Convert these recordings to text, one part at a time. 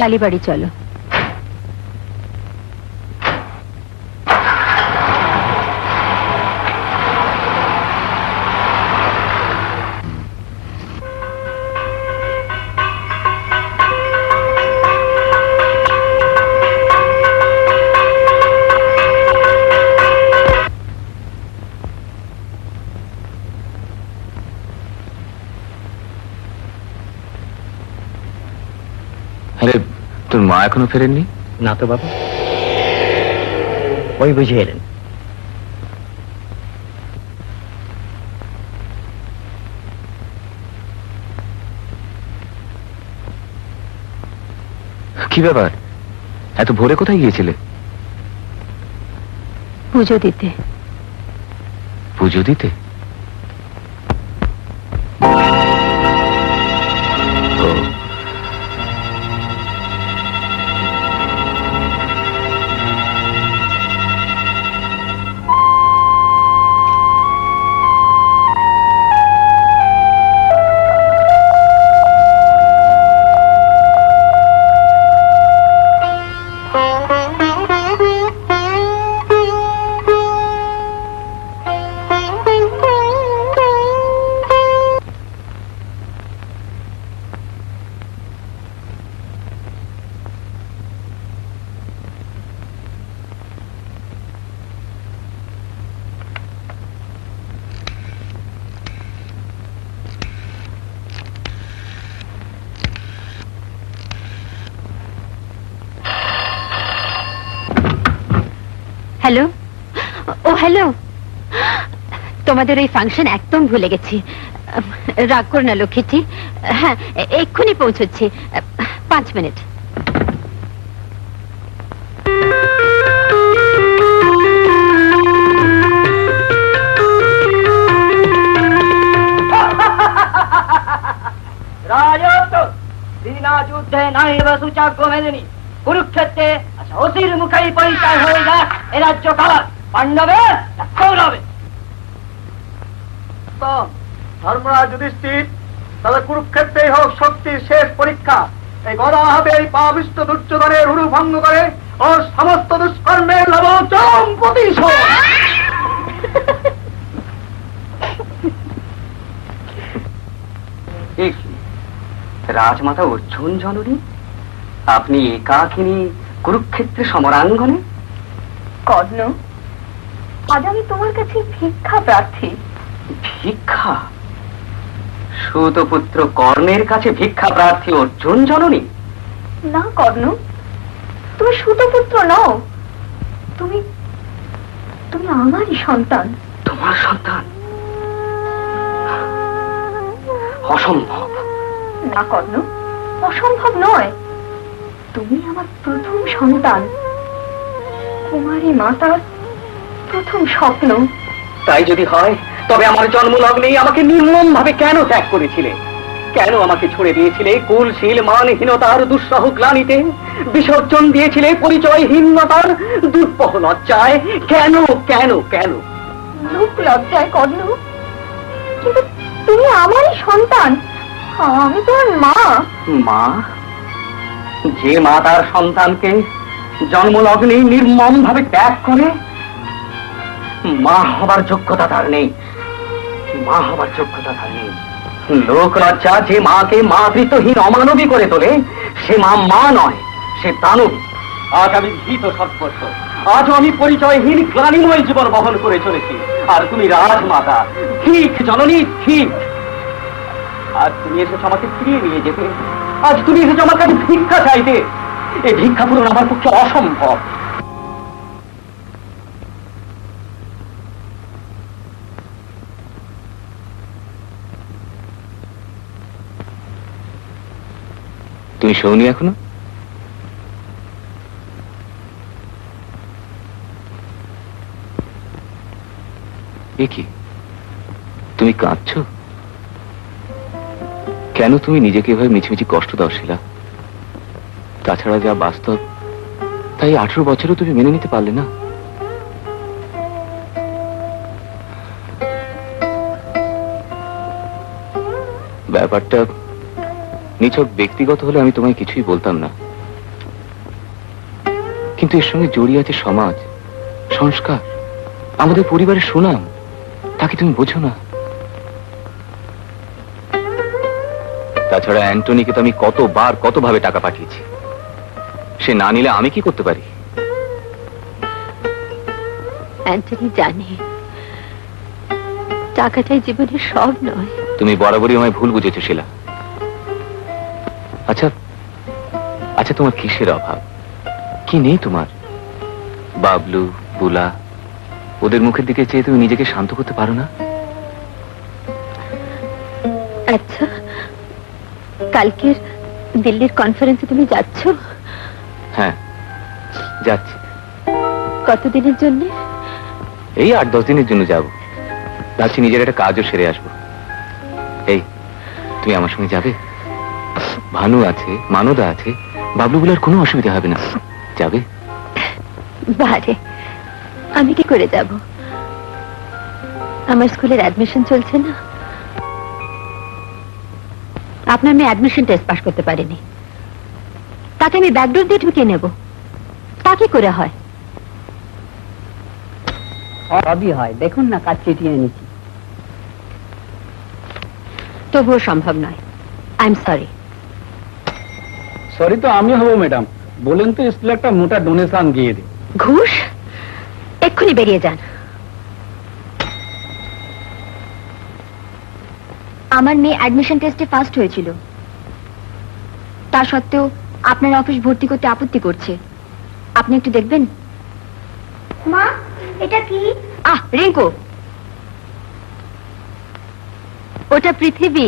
কালীবাড়ি চলো। তোর মা এখনো ফেরেননি? না তো বাবা, ওই বুঝে এলেন। কি ব্যাপার, এত ভোরে কোথায় গিয়েছিলে? পুজো দিতে। পুজো দিতে? হ্যালো, ও হ্যালো, তোমাদের ওই ফাংশন একদম ভুলে গেছি। রাগ করো না লক্ষ্মীটি। হ্যাঁ, এক্ষুনি পৌঁছচ্ছি, 5 মিনিট। রাজত বিনা যুদ্ধে নাইব সুচাগ্য মেলেনি, কুরুক্ষেত্রে অসির মুখেই পরিচয় হয়ে যায় এ রাজ্য কাল পাণ্ডবের না কৌরবের। ধর্মরাজ যুধিষ্ঠির, তাহলে কুরুক্ষেত্রেই হোক শক্তির শেষ পরীক্ষা। এই গদা হবে এই পাপিষ্ঠ দুর্যোধনের হুরু ভঙ্গ করে ওর সমস্ত দুষ্কর্মের লব চরম প্রতিশোধ। রাজমাতা অর্জুন জননী, আপনি একাকিনী কুরুক্ষেত্রে সমরাঙ্গনে? কর্ণ, আজ আমি তোমার কাছে ভিক্ষা প্রার্থী। ভিক্ষা? সুতপুত্র কর্ণের কাছে ভিক্ষা প্রার্থী অর্জুন জননী? না কর্ণ, তুমি সুতপুত্র নও, তুমি তুমি আমারই সন্তান। তোমার সন্তান? অসম্ভব। না কর্ণ, অসম্ভব নয়, তুমি আমার প্রথম সন্তান, কুমারী মাতার প্রথম স্বপ্ন। তাই যদি হয় তবে আমার জন্মলগ্নেই আমাকে নির্মম ভাবে কেন ত্যাগ করেছিলে? কেন আমাকে ছুড়ে দিয়েছিলে কুলশীল মানহীনতার দুঃসহ গ্লানিতে? বিসর্জন দিয়েছিলে পরিচয়হীনতার দুর্বহ লজ্জায়? কেন কেন কেন? লোক লজ্জায় কর্ণ, কিন্তু তুমি আমারই সন্তান, আমি তোমার মা। মা? যে মা তার সন্তানকে জন্মলগ্নেই নির্মম ভাবে ত্যাগ করে, মা হবার যোগ্যতা তার নেই। মা হবার যোগ্যতা তার নেই। লোক লজ্জা যে মাকে মাতৃত্বহীন অমানবী করে তোলে, সে মা মা নয়, সে দানব। আজ আমি ভীত সর্বস্ব, আজও আমি পরিচয়হীন গ্লানিময় জীবন বহন করে চলেছি। আর তুমি রাজমাতা, ঠিক জননী, ঠিক। আজ তুমি এসেছো আমাকে ফিরিয়ে নিয়ে যেতে, আজ তুমি এসেছো আমার কাছে ভিক্ষা চাইতে। এই ভিক্ষা পূরণ আমার পক্ষে অসম্ভব। তুমি শোনি এখনো? এ কি, তুমি কাঁদছো কেন? তুমি নিজেকে এভাবে মিছিমিছি কষ্ট দাও শিলা। তাছাড়া যা বাস্তব, তাই 18 বছরও তুমি মেনে নিতে পারলে না। ব্যাপারটা নিছক ব্যক্তিগত হলে আমি তোমায় কিছুই বলতাম না, কিন্তু এর সঙ্গে জড়িয়ে আছে সমাজ, সংস্কার, আমাদের পরিবারের সুনাম। তাকে তুমি বোঝো না। তাছাড়া অ্যান্টনিকে তো আমি কতবার কতভাবে টাকা পাঠিয়েছি, সে না নিলে আমি কি করতে পারি? অ্যান্টনি জানে টাকাটাই জীবনের সব নয়। তুমি বরাবরই আমায় ভুল বুঝেছো শিলা। আচ্ছা আচ্ছা, তোমার কিসের অভাব? কি নেই তোমার? বাবলু, বুলা, ওদের মুখের দিকে চেয়ে তুমি নিজেকে শান্ত করতে পারো না? আচ্ছা, কালকের দিল্লির কনফারেন্সে তুমি যাচ্ছ? হ্যাঁ, যাচ্ছি। কতদিনের জন্য? এই 8-10 দিনের জন্য যাব। ভাবছি নিজের একটা কাজও সেরে আসবো। এই, তুমি আমার সঙ্গে যাবে? ভানু আছে, মানদা আছে, বাবলুগুলার কোনো অসুবিধা হবে না। যাবে? বারে, আমি কি করে যাব? আমার স্কুলের অ্যাডমিশন চলছে না। আপনার মেয়ে অ্যাডমিশন টেস্ট পাস করতে পারেনি, তাকে আমি ব্যাকডোর দিয়ে ঢুকিয়ে নেব। তা কি করে হয়? সবই হয়, দেখুন না কাজ চিটিয়ে এনেছি। তবুও সম্ভব নয়। I am sorry. সরি তো আমি হব ম্যাডাম, বলেন তো স্কুলে একটা মোটা ডোনেশন দিয়ে দিন। ঘুষ? এক্ষুনি বেরিয়ে যান। আমার মেয়ে অ্যাডমিশন টেস্টে ফার্স্ট হয়েছিল, তা সত্ত্বেও আপনার অফিস ভর্তি করতে আপত্তি করছে। আপনি একটু দেখবেন। মা, এটা কি? রিঙ্কু, ওটা পৃথিবী।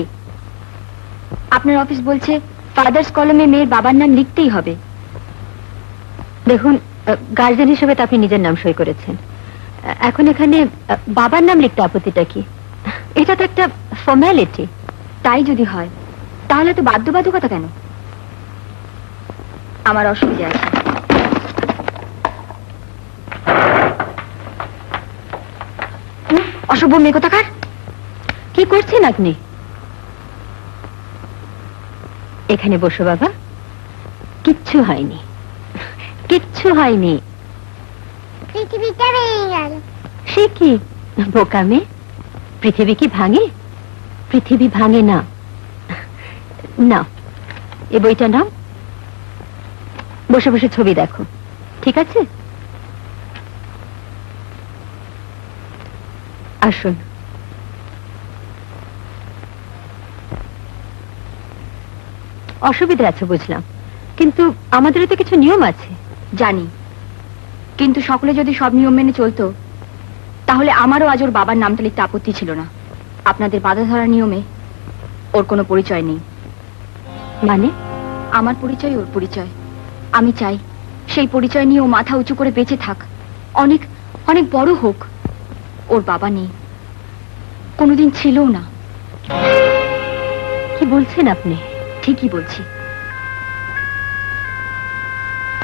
আপনার অফিস বলছে ফাদার্স কলমে মেয়ের বাবার নাম লিখতেই হবে। দেখুন, গার্জেন হিসেবে তো আপনি নিজের নাম সই করেছেন। এখন এখানে বাবার নাম লিখতে আপত্তিটা কি? এটা তো একটা ফর্মালিটি। তাই যদি হয় তাহলে তো বাধ্যবাধকতা কেন? আমার অসুবিধা আছে। অসভ্য মেয়ে কোথাকার! কি করছেন আপনি? এখানে বসো বাবা। কিচ্ছু হয়নি, কিচ্ছু হয়নি। পৃথিবীটা ভেঙে গেল। সে কি বোকামে, পৃথিবী কি ভাঙে? পৃথিবী ভাঙে না। নাও, এ বইটা নাও, বসে বসে ছবি দেখো, ঠিক আছে? আসুন। অসুবিধা আছে বুঝলাম, কিন্তু আমাদেরও তো কিছু নিয়ম আছে। জানি, কিন্তু সকলে যদি সব নিয়ম মেনে চলতো তাহলে আমারও আজ ওর বাবার নামটা লিখতে আপত্তি ছিল না। আপনাদের বাধা ধরার নিয়মে ওর কোনো পরিচয় নেই। মানে? আমার পরিচয় ওর পরিচয়। আমি চাই সেই পরিচয় নিয়ে ও মাথা উঁচু করে বেঁচে থাক, অনেক অনেক বড় হোক। ওর বাবা নেই, কোনোদিন ছিলও না। কি বলছেন আপনি? ঠিকই বলছি।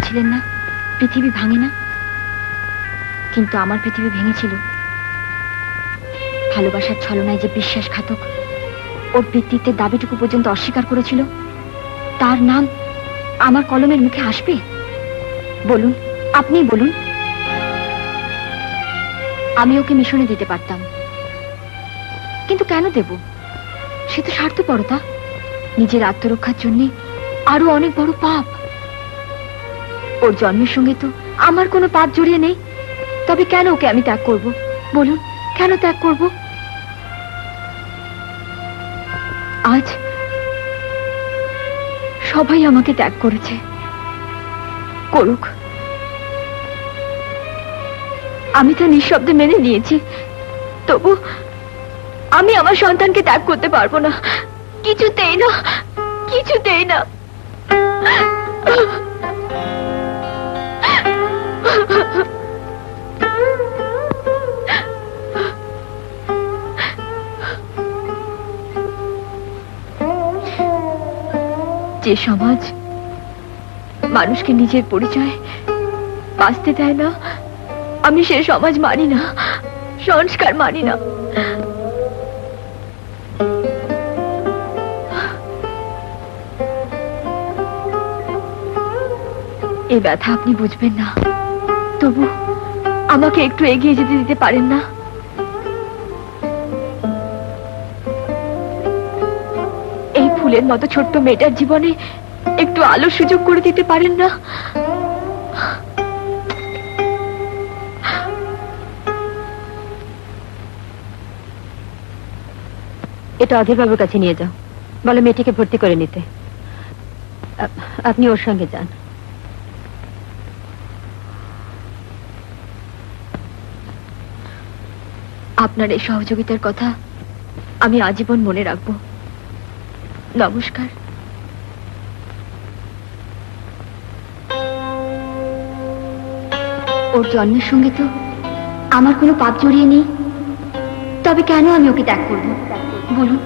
ছিলেন না, পৃথিবী ভাঙে না, কিন্তু আমার পৃথিবী ভেঙেছিল। ভালোবাসার ছলনায় যে বিশ্বাসঘাতক ওর পিতৃত্বের দাবিটুকু পর্যন্ত অস্বীকার করেছিল, তার নাম আমার কলমের মুখে আসবে? বলুন, আপনিই বলুন। আমি ওকে মিশনে দিতে পারতাম, কিন্তু কেন দেব? সে তো স্বার্থপরতা, নিজের আত্মরক্ষার জন্য আরো অনেক বড় পাপ। ওর জন্মের সঙ্গে তো আমার কোনো পাপ জড়িয়ে নেই, তবে কেন ওকে আমি ত্যাগ করব? বলুন, কেন ত্যাগ করব? আজ সবাই আমাকে ত্যাগ করেছে, করুক। আমি তা নিঃশব্দে মেনে নিয়েছি, তবু আমি আমার সন্তানকে ত্যাগ করতে পারবো না, কিছুতেই না, কিছুতেই না। যে সমাজ মানুষকে নিজের পরিচয় বাঁচতে দেয় না, আমি সে সমাজ মানি না, সংস্কার মানি না। এই ব্যথা আপনি বুঝবেন না, তবু আমাকে একটু এগিয়ে যেতে দিতে পারেন না? এই ফুলের মতো ছোট্ট মেয়েটার জীবনে একটু আলোর সুযোগ করে দিতে পারেন না? এটা অধীর বাবুর কাছে নিয়ে যাও, বলো মেয়েটিকে ভর্তি করে নিতে। আপনি ওর সঙ্গে যান। আপনার এই সহযোগিতার কথা আমি আজীবন মনে রাখবো। নমস্কার। ওর জন্মের সঙ্গে তো আমার কোনো পাপ জড়িয়ে নেই, তবে কেন আমি ওকে ত্যাগ করব? বলুন,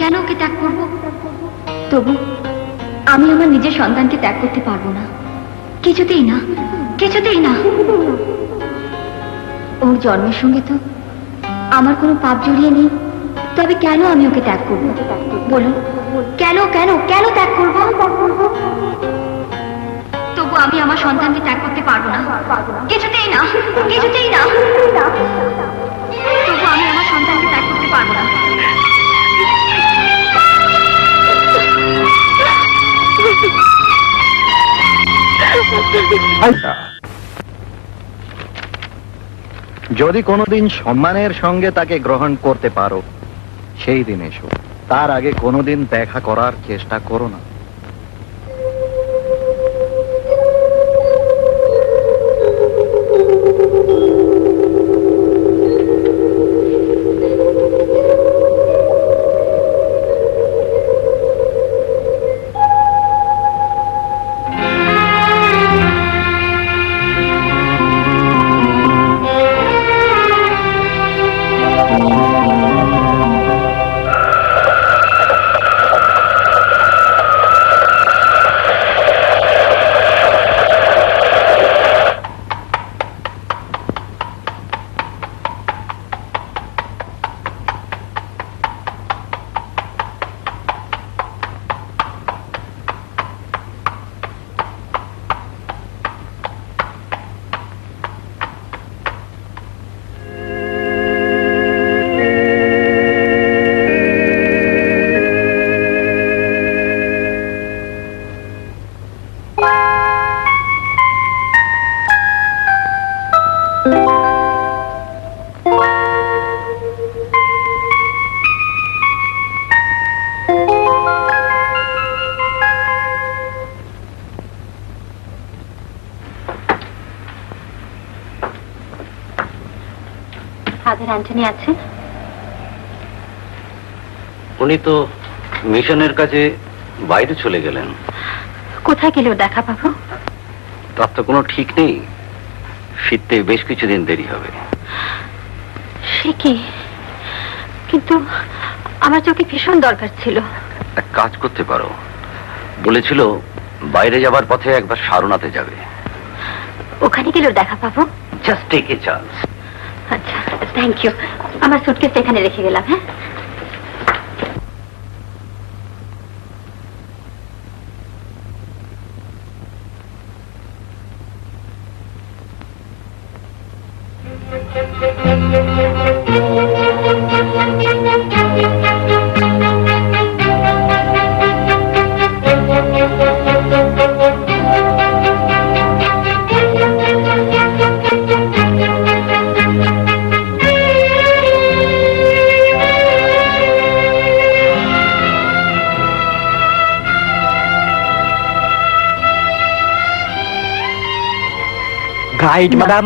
কেন ওকে ত্যাগ করব? তবু আমি আমার নিজের সন্তানকে ত্যাগ করতে পারবো না, কিছুতেই না, কিছুতেই না। ওর জন্মের সঙ্গে তো আমার কোনো পাপ জড়িয়ে নেই, তবে কেন আমি ওকে ত্যাগ করব? বলুন, কেন কেন কেন ত্যাগ করব? তবু আমি আমার সন্তানকে ত্যাগ করতে পারবো না, কিছুতেই না, কিছুতেই না। তবু আমি আমার সন্তানকে ত্যাগ করতে পারবো না। যদি কোনোদিন সম্মানের সঙ্গে তাকে গ্রহণ করতে পারো, সেই দিন এসো। তার আগে কোনোদিন দেখা করার চেষ্টা করো না। ফাদার অ্যান্টনি আছেন? উনি তো মিশনের কাজে বাইরে চলে গেলেন। কোথায় গেলেও দেখা পাবো? তার তো কোনো ঠিক নেই, ফিরতে বেশ কিছুদিন দেরি হবে। সে কি? কিন্তু আমার চোখে ভীষণ দরকার ছিল। এক কাজ করতে পারো, বলেছিল বাইরে যাবার পথে একবার সারনাথে যাবে। ওখানে গেলেও দেখা পাবো? Just take a chance. আচ্ছা, থ্যাংক ইউ। আমার সুটকেস এখানে রেখে গেলাম। হ্যাঁ, গাইড ম্যাডাম।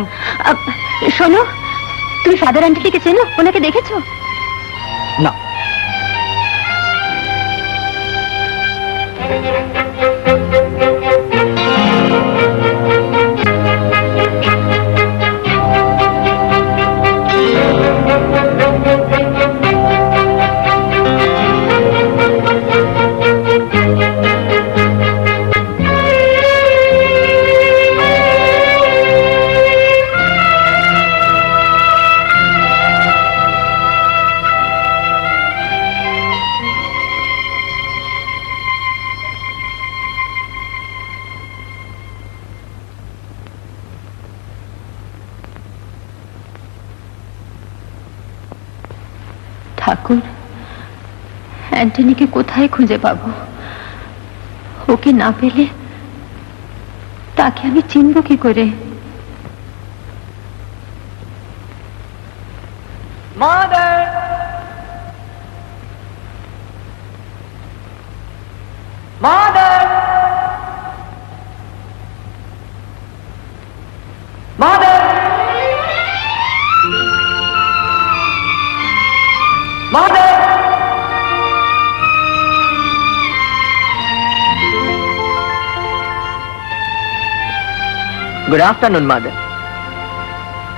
শোনো, তুমি ফাদার অ্যান্টনিকে চেনো? ওনাকে দেখেছো? না। ঠাকুর, অ্যান্টনিকে কোথায় খুঁজে পাবো? ওকে না পেলে তাকে আমি চিনব কি করে? Mother, mother, mother, mother. Good afternoon, mother.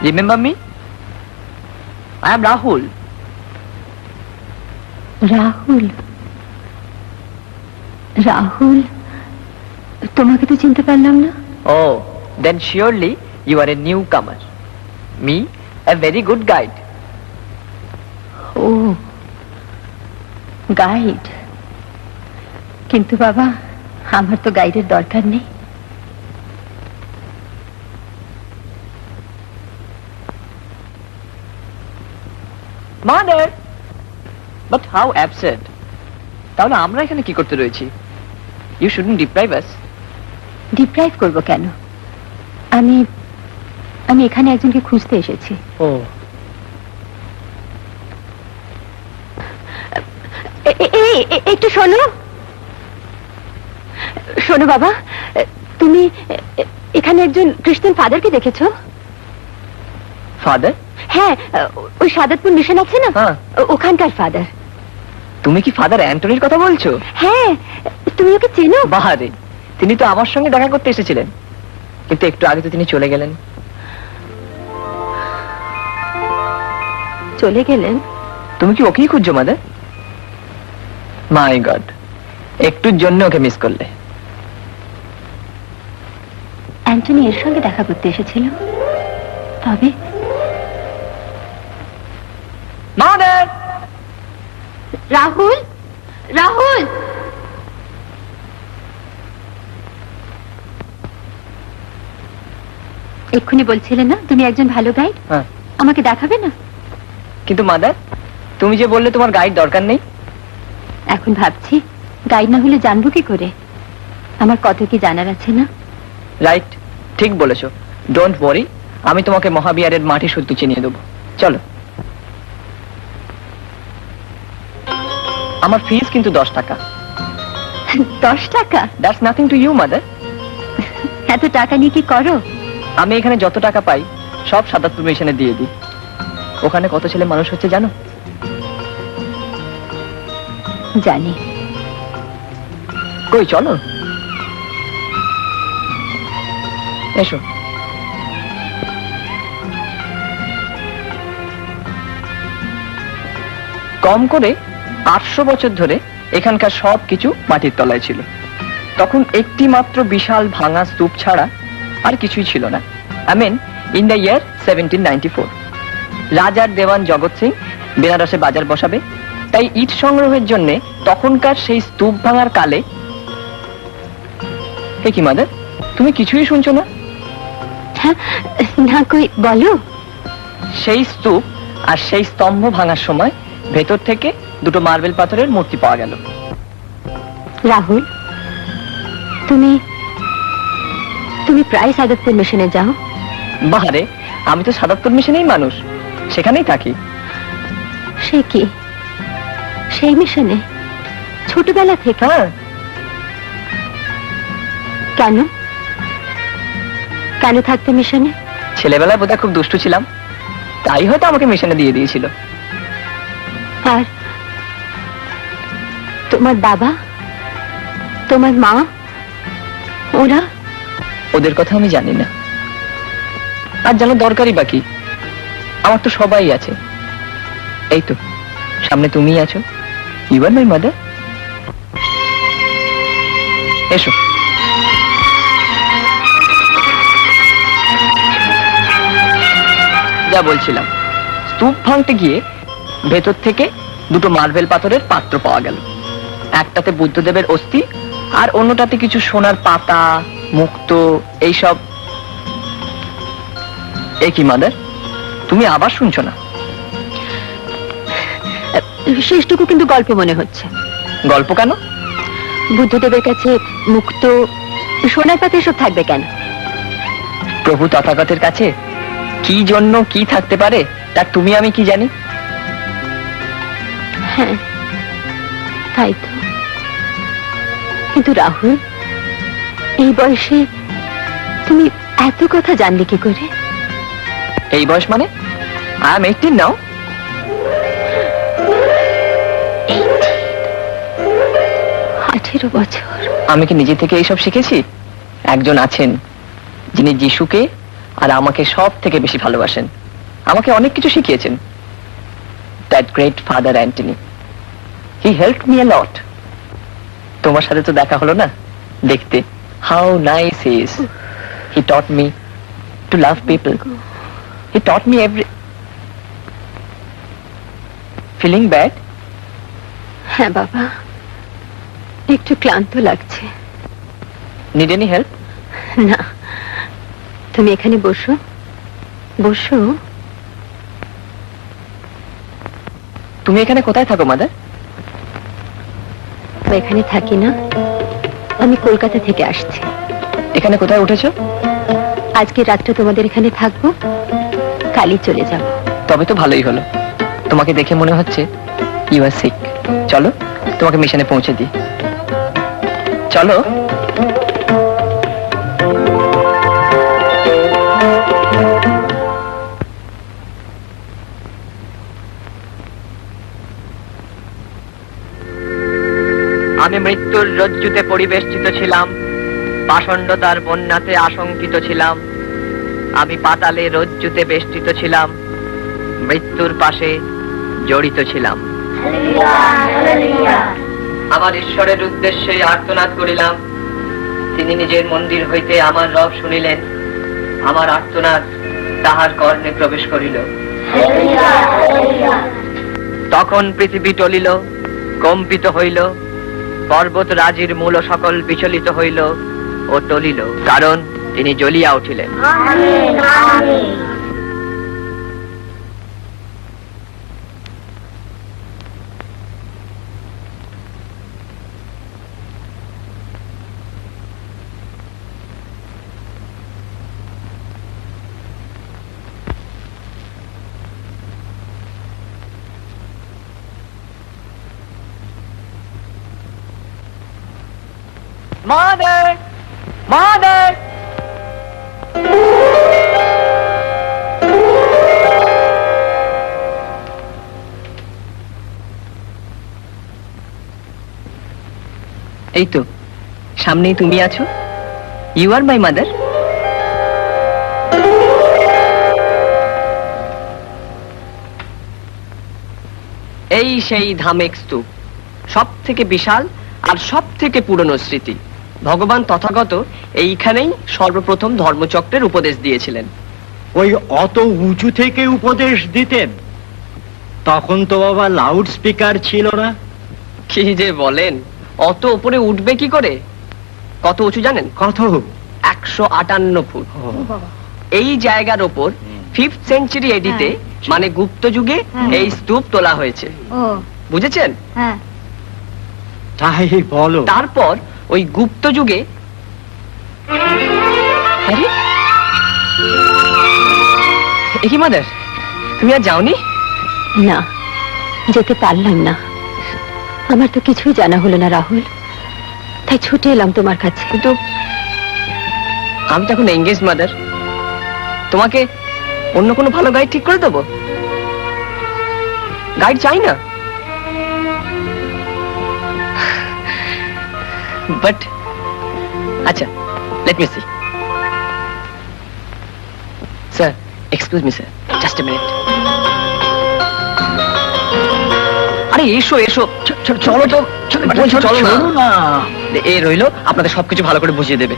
Remember me? I am Rahul. Rahul? Rahul, তোমাকে তো চিনতে পারলাম না। Oh, then surely you are a newcomer. Me, a very good guide. ও, গাইড? কিন্তু বাবা, আমার তো গাইডের দরকার নেই। Mother! But how absurd. তাহলে আমরা এখানে কি করতে রয়েছি? You shouldn't deprive us. Deprive করবো কেন? আমি আমি এখানে একজনকে খুঁজতে এসেছি। Oh. একটু শোনো। শোনো বাবা, তুমি এখানে একজন খ্রিস্টান ফাদারকে দেখেছো? Father? হ্যাঁ, ওই সাদাতপুর মিশন আছে না, হ্যাঁ। ওখানকার ফাদার। তুমি কি ফাদার অ্যান্টনির কথা বলছো? হ্যাঁ, তুমি ওকে চেনো? বাহারে, তিনি তো আমার সঙ্গে দেখা করতে এসেছিলেন, কিন্তু একটু আগে তো তিনি চলে গেলেন। চলে গেলেন? তুমি কি ওকেই খুঁজছো মাদার? মাই গড, একটুর জন্য ওকে মিস করলে। অ্যান্টনি এর সঙ্গে দেখা করতে এসেছিল, তবে মাদার! রাহুল, রাহুল! এক্ষুনি বলছিলে না তুমি একজন ভালো গাইড? হ্যাঁ। আমাকে দেখাবে না? কিন্তু মাদার, তুমি যে বললে তোমার গাইড দরকার নেই। এখন ভাবছি গাইড না হলে জানবো কি করে? আমার কত কি জানার আছে না? রাইট, ঠিক বলেছো। ডোন্ট ওয়ারি, আমি তোমাকে মহাবিহারের মাটি সত্যি চিনিয়ে দেবো। চলো। আমার ফিস কিন্তু 10 টাকা। 10 টাকা? That's nothing to you mother. এত টাকা নিয়ে কি করো? আমি এখানে যত টাকা পাই সব সাদাতপুর মিশনে দিয়ে দিই। ওখানে কত ছেলে মানুষ হচ্ছে জানো? জানি। কই চলো, এসো। কম করে 800 বছর ধরে এখানকার সব কিছু মাটির তলায় ছিল। তখন একটি মাত্র বিশাল ভাঙা স্তূপ ছাড়া আর কিছুই ছিল না। I mean in the year 1794 রাজার দেওয়ান জগৎ সিং বেনারসে বাজার বসাবে, তাই ইট সংগ্রহের জন্য তখনকার সেই স্তূপ ভাঙার কালে। হে কি মাদার, তুমি কিছুই শুনছো না? হ্যাঁ, না কই বলো। সেই স্তূপ আর সেই স্তম্ভ ভাঙার সময় ভেতর থেকে দুটো মার্বেল পাথরের মূর্তি পাওয়া গেল। রাহুল, তুমি তুমি প্রায় সাদাতপুর মিশনে যাও? বাহারে, আমি তো সাদাতপুর মিশনেই মানুষ, সেখানেই থাকি। সে কি, সেই মিশনে ছোটবেলা থেকে? হ্যাঁ। কেন কেন থাকতে মিশনে? ছেলেবেলায় বোধহয় খুব দুষ্টু ছিলাম, তাই হয়তো আমাকে মিশনে দিয়ে দিয়েছিল। আর তোমার বাবা, তোমার মা, ওরা? ওদের কথা আমি জানি না, আর জানার দরকারই বাকি। আমার তো সবাই আছে। এই তো সামনে তুমি আছো, ইউ আর মাই মাদার। এসো। যা বলছিলাম, স্তূপ ভাঙতে গিয়ে ভেতর থেকে দুটো মার্বেল পাথরের পাত্র পাওয়া গেল। একটাতে বুদ্ধদেবের অস্থি আর অন্যটাতে কিছু সোনার পাতা, মুক্ত, এইসব। এ কি মাদার, তুমি আবার শুনছো না? শেষটুকু কিন্তু গল্প মনে হচ্ছে। গল্প কেন? বুদ্ধদেবের কাছে মুক্ত, সোনার পাতা এসব থাকবে কেন? প্রভু তথাগতের কাছে কি জন্য কি থাকতে পারে তা তুমি আমি কি জানি? হ্যাঁ, তাই তো। কিন্তু রাহুল, এই বয়সে তুমি এত কথা জানলে কি করে? এই বয়স মানে? আই এম 18 নাও। 18 বছর। আমি কি নিজে থেকে এইসব শিখেছি? একজন আছেন যিনি যিশুকে আর আমাকে সব থেকে বেশি ভালোবাসেন, আমাকে অনেক কিছু শিখিয়েছেন। That great father Antony, he helped me a lot. তোমার সাথে তো দেখা হলো না, দেখতে how nice he is. He taught me to love people. He taught me every. Feeling bad? হ্যাঁ বাবা, একটু ক্লান্ত লাগছে। Need any help? না, তুমি এখানে বসো, বসো। তুমি এখানে কোথায় থাকো মাদার? এখানে থাকি না, আমি কলকাতা থেকে আসছি। এখানে কোথায় উঠেছো? আজকে রাতটা তোমাদের এখানে থাকবো, কালই চলে যাব। তবে তো ভালোই হলো, তোমাকে দেখে মনে হচ্ছে ইউ আর সিক। চলো তোমাকে মিশনে পৌঁছে দিই, চলো। আমি মৃত্যুর রজ্জুতে পরিবেষ্টিত ছিলাম, পাষণ্ডতার বন্যাতে আশঙ্কিত ছিলাম। আমি পাতালে রজ্জুতে বেষ্টিত ছিলাম, মৃত্যুর পাশে জড়িত ছিলাম। আমার ঈশ্বরের উদ্দেশ্যে আর্তনাদ করিলাম। তিনি নিজের মন্দির হইতে আমার রব শুনিলেন। আমার আর্তনাদ তাহার কর্ণে প্রবেশ করিল। তখন পৃথিবী টলিল, কম্পিত হইল, পর্বত রাজির মূল সকল বিচলিত হইল ও টলিল, কারণ তিনি জ্বলিয়া উঠিলেন। Mother! Mother! এই তো সামনেই তুমি আছো, ইউ আর মাই মাদার। এই সেই ধামেক স্তূপ, সব থেকে বিশাল আর সব থেকে পুরনো স্মৃতি। ভগবান তথাগত এইখানেই সর্বপ্রথম ধর্মচক্রের উপদেশ দিয়েছিলেন। ওই অত উঁচু থেকে উপদেশ দিতেন? তখন তো বাবা লাউড স্পিকার ছিল না। কি যে বলেন, অত উপরে উঠবে কি করে? কত উঁচু জানেন? কত? 158 ফুট। এই জায়গার ওপর 5th সেঞ্চুরি এডিতে মানে গুপ্ত যুগে এই স্তূপ তোলা হয়েছে। ও বুঝেছেন? হ্যাঁ। তাই বলো। তারপর ওই গুপ্ত যুগে আরে এ কি মাদার, তুমি আর যাওনি? না, যেতে পারলাম না। আমার তো কিছুই জানা হলো না রাহুল, তাই ছুটে এলাম তোমার কাছে। কিন্তু আমি তো এখন এঙ্গেজ মাদার, তোমাকে অন্য কোনো ভালো গাইড ঠিক করে দেবো। গাইড চাই না, বাট আচ্ছা let me see. Sir excuse me sir, just a minute. আরে এসো এসো, চলো তো, চলো না। চলো না। এ রইলো, আপনাদের সবকিছু ভালো করে বুঝিয়ে দেবে।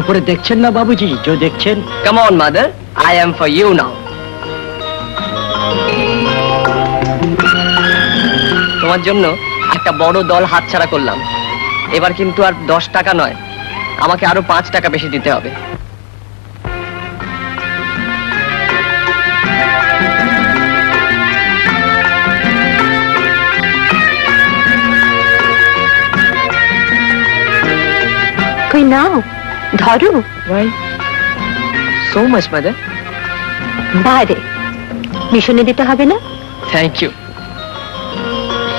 উপরে দেখছেন না বাবুজি? যে দেখছেন। Come on mother, I am for you now. তোমার জন্য একটা বড় দল হাতছাড়া করলাম। এবার কিন্তু আর 10 টাকা নয়, আমাকে আরো 5 টাকা বেশি দিতে হবে। কই নাও, ধরো। Why so much, mother? বাইরে মিশনে দিতে হবে না? Thank you.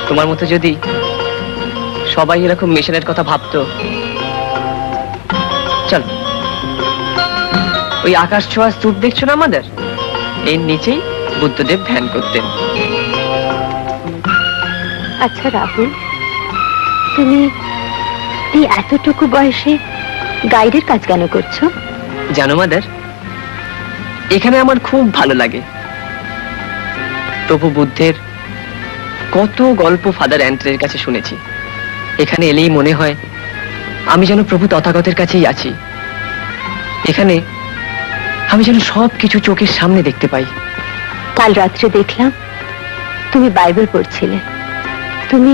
তোমার মতো যদি সবাই এরকম মিশনের কথা ভাবতো। চল, ওই আকাশ ছোঁয়া স্তূপ দেখছো না আমাদের, এর নিচেই বুদ্ধদেব ধ্যান করতেন। আচ্ছা রাহুল, তুমি এই এতটুকু বয়সে গাইডের কাজ কেন করছো? জানো মাদার, এখানে আমার খুব ভালো লাগে। প্রভু বুদ্ধের কত গল্প ফাদার অ্যান্টনের কাছে শুনেছি। এখানে এলেই মনে হয় আমি যেন প্রভু তথাগতের কাছেই আছি। এখানে আমি যেন সবকিছু চোখের সামনে দেখতে পাই। কাল রাত্রে দেখলাম তুমি বাইবেল পড়ছিলে। তুমি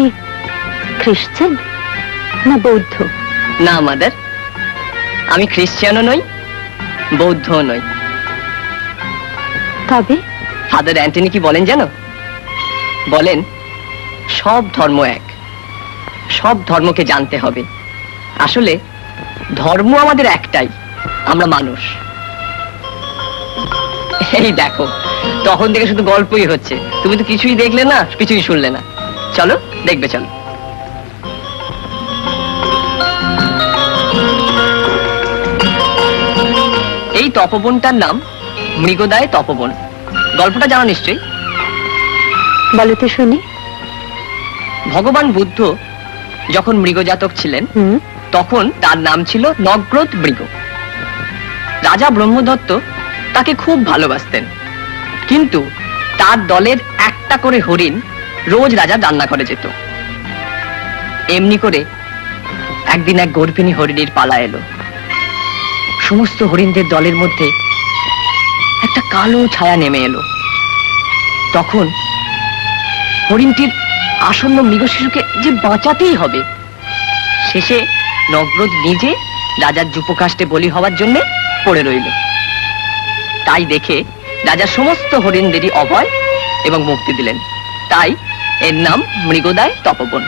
খ্রিস্টান না বৌদ্ধ? না মাদার, আমি খ্রিস্টানও নই, বৌদ্ধও নই। তবে ফাদার অ্যান্টনি কি বলেন জানো? বলেন সব ধর্ম এক, সব ধর্মকে জানতে হবে। আসলে ধর্ম আমাদের একটাই, আমরা মানুষ। এই দেখো, তখন থেকে শুধু গল্পই হচ্ছে, তুমি তো কিছুই দেখলে না, কিছুই শুনলে না। চলো দেখবে, চলো। এই তপবনটার নাম মৃগদায় তপবন। গল্পটা জানো নিশ্চয়ই? বলো তো শুনি। ভগবান বুদ্ধ যখন মৃগজাতক ছিলেন, হুম, তখন তার নাম ছিল নগ্রত মৃগ। রাজা ব্রহ্মদত্ত তাকে খুব ভালোবাসতেন, কিন্তু তার দলের একটা করে হরিণ রোজ রাজার রান্নাঘরে যেত। এমনি করে একদিন এক গর্ভিণী হরিণীর পালা এলো। সমস্ত হরিণদের দলের মধ্যে একটা কালো ছায়া নেমে এলো। তখন হরিণটির আসন্ন মৃগ শিশুকে যে বাঁচাতেই হবে, শেষে নগ্রত নিজে রাজার যুপকাষ্টে বলি হওয়ার জন্য পড়ে রইল। তাই দেখে রাজা সমস্ত হরিণদেরই অভয় এবং মুক্তি দিলেন। তাই এর নাম মৃগদায় তপবন।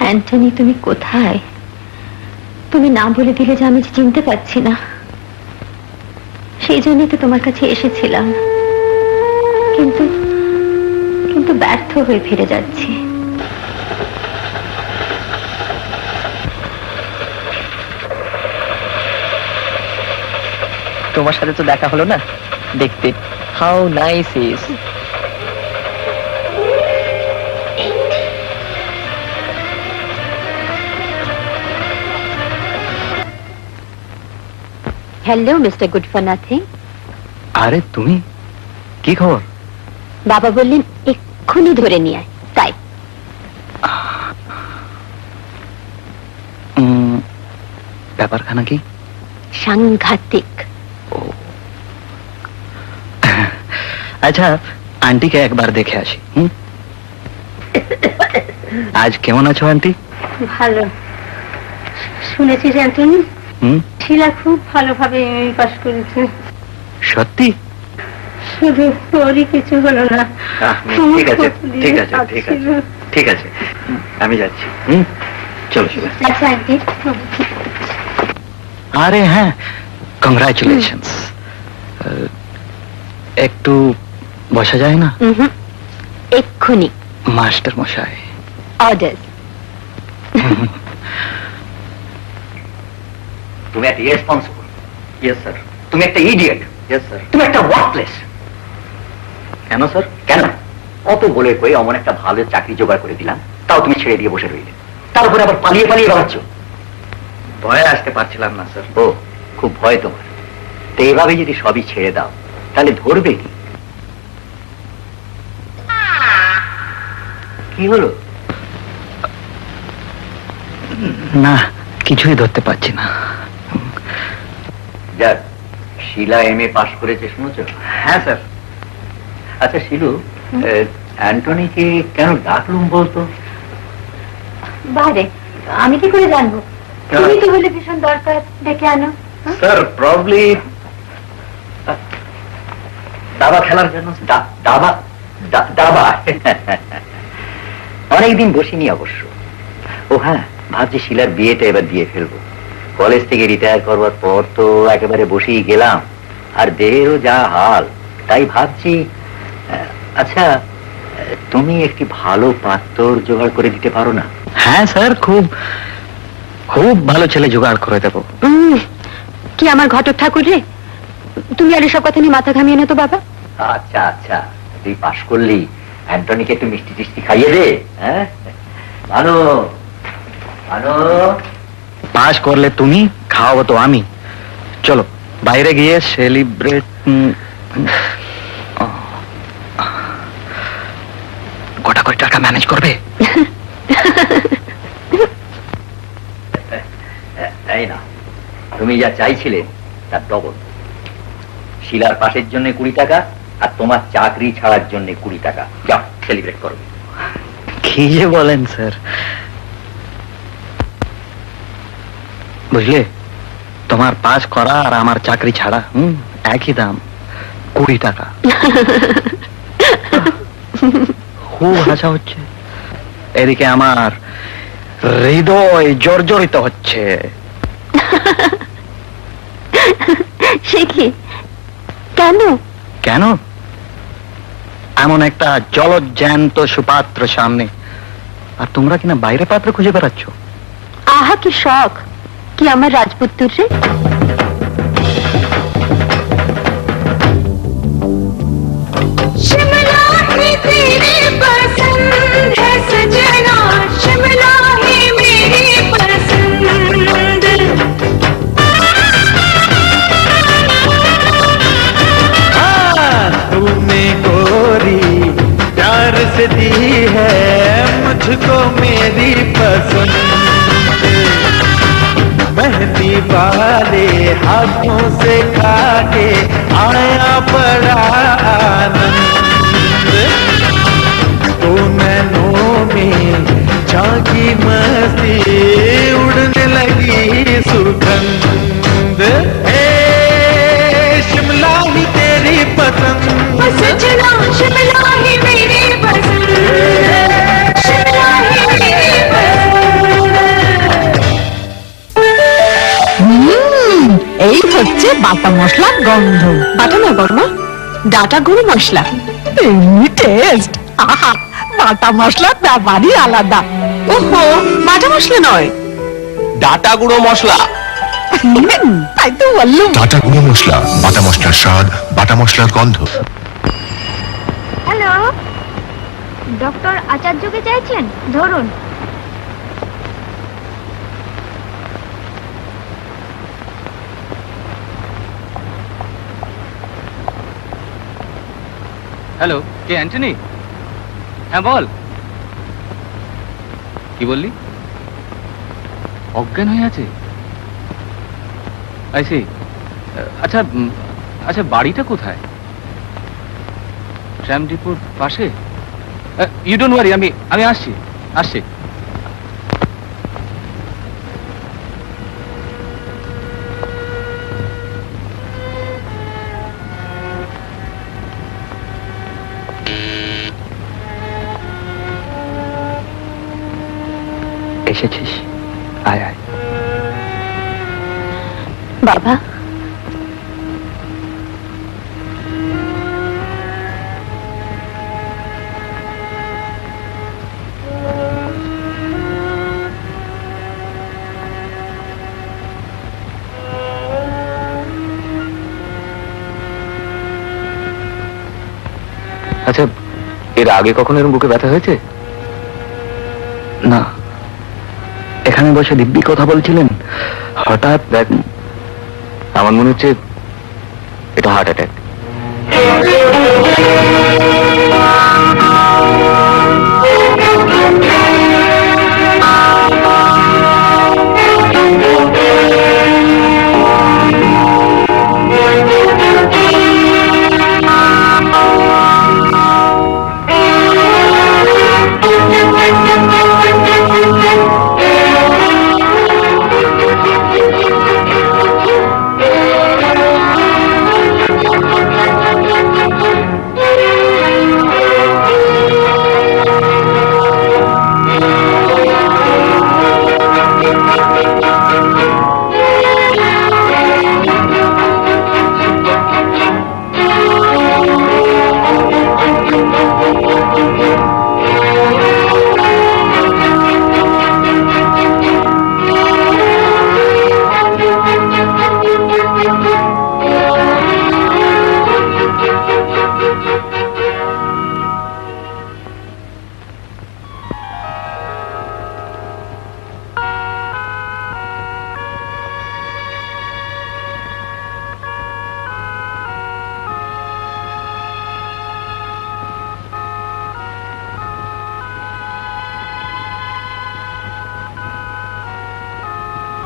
অ্যান্টনি, তুমি কোথায়? তুমি না বলে দিলে যে আমি যে চিনতে পারছি না, সেই জন্যই তো তোমার কাছে এসেছিলাম, কিন্তু কিন্তু ব্যর্থ হয়ে ফিরে যাচ্ছি। তোমার সাথে তো দেখা হলো না, দেখতে how nice is. Hello mister good for nothing. আরে তুমি, কি খবর? বাবা বললেন এক্ষুনি ধরে নিয়ে আয়, তাই। ব্যাপারখানা কি? সাংঘাতিক। আচ্ছা, আন্টিকে একবার দেখে আসি। আজ কেমন আছো আন্টি? ভালো। শুনেছিস অ্যান্টনি, হুম, শিলা খুব ভালোভাবে এমএ পাস করেছে। সত্যি? শুধু তোরই কিছু হলো না। ঠিক আছে, ঠিক আছে, ঠিক আছে, ঠিক আছে, আমি যাচ্ছি। চলো শিলা। আচ্ছা আন্টি। আরে হ্যাঁ, কংগ্রাচুলেশনস। একটু বসা যায় না? এক্ষুনি। মাস্টার মশাই। অর্ডার। তুমি একটা ইরেসপন্সিবল। Yes sir. তুমি একটা ইডিয়েট। Yes sir. তুমি একটা ওয়ার্কলেস। কেন স্যার? কেন? অত বলে কই অমন একটা ভালো চাকরি জোগাড় করে দিলাম, তাও তুমি ছেড়ে দিয়ে বসে রইলে। তার উপরে আবার পালিয়ে পালিয়ে বেড়াচ্ছ। ভয়ে আসতে পারছিলাম না স্যার। ও, খুব ভয় তোমার। তো এইভাবে যদি সবই ছেড়ে দাও, তাহলে ধরবে কি? কি হলো? না, কিছুই ধরতে পারছি না। যাক, শিলা এমএ পাশ করেছে শুনেছো? হ্যাঁ স্যার। আচ্ছা শিলু, অ্যান্টনিকে কেন ডাকলুম বলতো? বাইরে আমি কি করে জানবো? তুমি তো বলে ভীষণ দরকার, ডেকে আনো। স্যার, প্রবলি দাবা খেলার জন্য। দাবা? দাবা অনেকদিন বসিনি অবশ্য। ও হ্যাঁ, ভাবছি শিলার বিয়েটা এবার দিয়ে ফেলবো। কলেজ থেকে রিটায়ার করবার পর তো একেবারে বসেই গেলাম, আর দেহেরও যা হাল, তাই ভাবছি। আচ্ছা, তুমি একটি ভালো পাত্র জোগাড় করে দিতে পারো না? হ্যাঁ স্যার, খুব খুব ভালো ছেলে জোগাড় করে দেবো। কি আমার ঘটক ঠাকুর রে, তুমি আর এসব কথা নিয়ে মাথা ঘামিয়ে না তো বাবা। আচ্ছা আচ্ছা, তুই পাশ করলি, অ্যান্টনিকে একটু মিষ্টি টিষ্টি খাইয়ে দে। হ্যাঁ, ভালো ভালো। পাস করলে তুমি, খাওয়াবো তো আমি। চলো বাইরে গিয়ে সেলিব্রেট। গোটা কোটি টাকা ম্যানেজ করবে? তাই না, তুমি যা চাইছিলে তার ডবল। শিলার পাশের জন্য 20 টাকা, আর তোমার চাকরি ছাড়ার জন্য 20 টাকা। যাও সেলিব্রেট করবে। কি যে বলেন স্যার। বুঝলে, তোমার পাস করা আর আমার চাকরি ছাড়া একই দাম, 20 টাকা। খুব হাসা হচ্ছে, এদিকে আমার হৃদয় জর্জরিত হচ্ছে। সে কি? কেন? কেন? এমন একটা জলজ্যান্ত সুপাত্র সামনে, আর তোমরা কিনা বাইরে পাত্র খুঁজে বেড়াচ্ছ। আহা কি শখ, কি আমার রাজপুত্র রে। शिमला ही तेरे पसंद है सजना, शिमला ही मेरी पसंद। तूने गोरी प्यार से दी है मुझको मेरी पसंद, मेहंदी वाले हाथों से खा के आया बड़ा आनंद। तू नैनों হচ্ছে বাটা মশলার গন্ধ। বাটা না বর্মা, ডাটা গুঁড়ো মশলা। এমনি টেস্ট, আহা, বাটা মশলার ব্যাপারই আলাদা। ওহো, বাটা মশলা নয়, ডাটা গুঁড়ো মশলা। তাই তো বললুম। টাটা গুঁড়ো মশলা, বাটা মশলার স্বাদ, বাটা মশলার গন্ধ। হ্যালো, ডক্টর আচার্যকে চাইছেন? ধরুন। হ্যালো, কে অ্যান্টনি? হ্যাঁ বল। কি বললি? অজ্ঞান হয়ে আছে? আইসি। আচ্ছা আচ্ছা, বাড়িটা কোথায়? ট্রাম ডিপোর পাশে? ইউ ডোন্ট ওয়ারি, আমি আসছি আসছি। এসেছিস, আয় আয়। বাবা। আচ্ছা, এর আগে কখনো এরকম বুকে ব্যথা হয়েছে? না, এখানে বসে দিব্যি কথা বলছিলেন, হঠাৎ দেখ, আমার মনে হচ্ছে এটা হার্ট অ্যাটাক।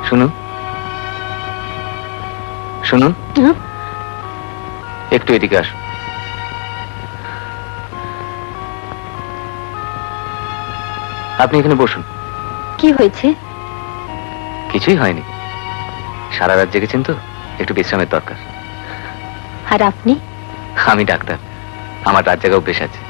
শুনুন শুনুন, একটু এদিকে আসুন। আপনি এখানে বসুন। কি হয়েছে? কিছুই হয়নি, সারা রাত জেগেছেন তো, একটু বিশ্রামের দরকার। আর আপনি? আমি ডাক্তার, আমার রাত জাগা অভ্যেস আছে।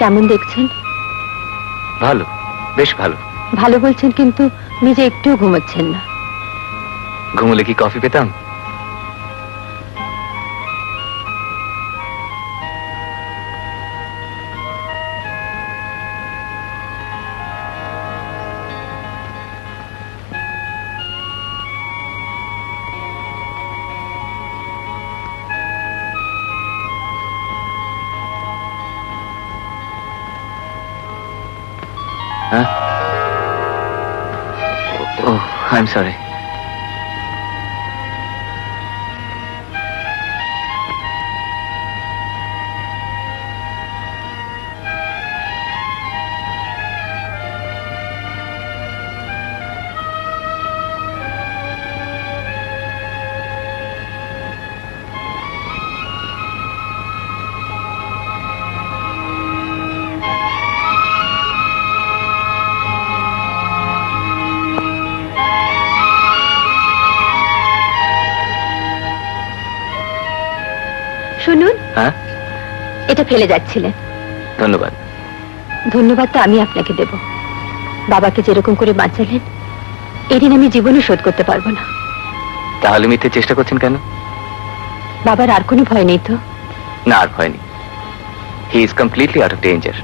কেমন দেখছেন? ভালো, বেশ ভালো। ভালো বলছেন, কিন্তু নিজে একটুও ঘুমাচ্ছেন না। ঘুমলে কি কফি পেতাম? Huh? Oh, I'm sorry. শুনুন, হ্যাঁ, এটা ফেলে যাচ্ছিলেন। ধন্যবাদ। ধন্যবাদ তো আমি আপনাকে দেব। বাবাকে যেরকম করে বাঁচালেন, এই ঋণ আমি জীবনে শোধ করতে পারবো না। তাহলে মিথ্যে চেষ্টা করছেন কেন? বাবার আর কোনো ভয় নেই তো? না, আর ভয় নেই। He is completely out of danger.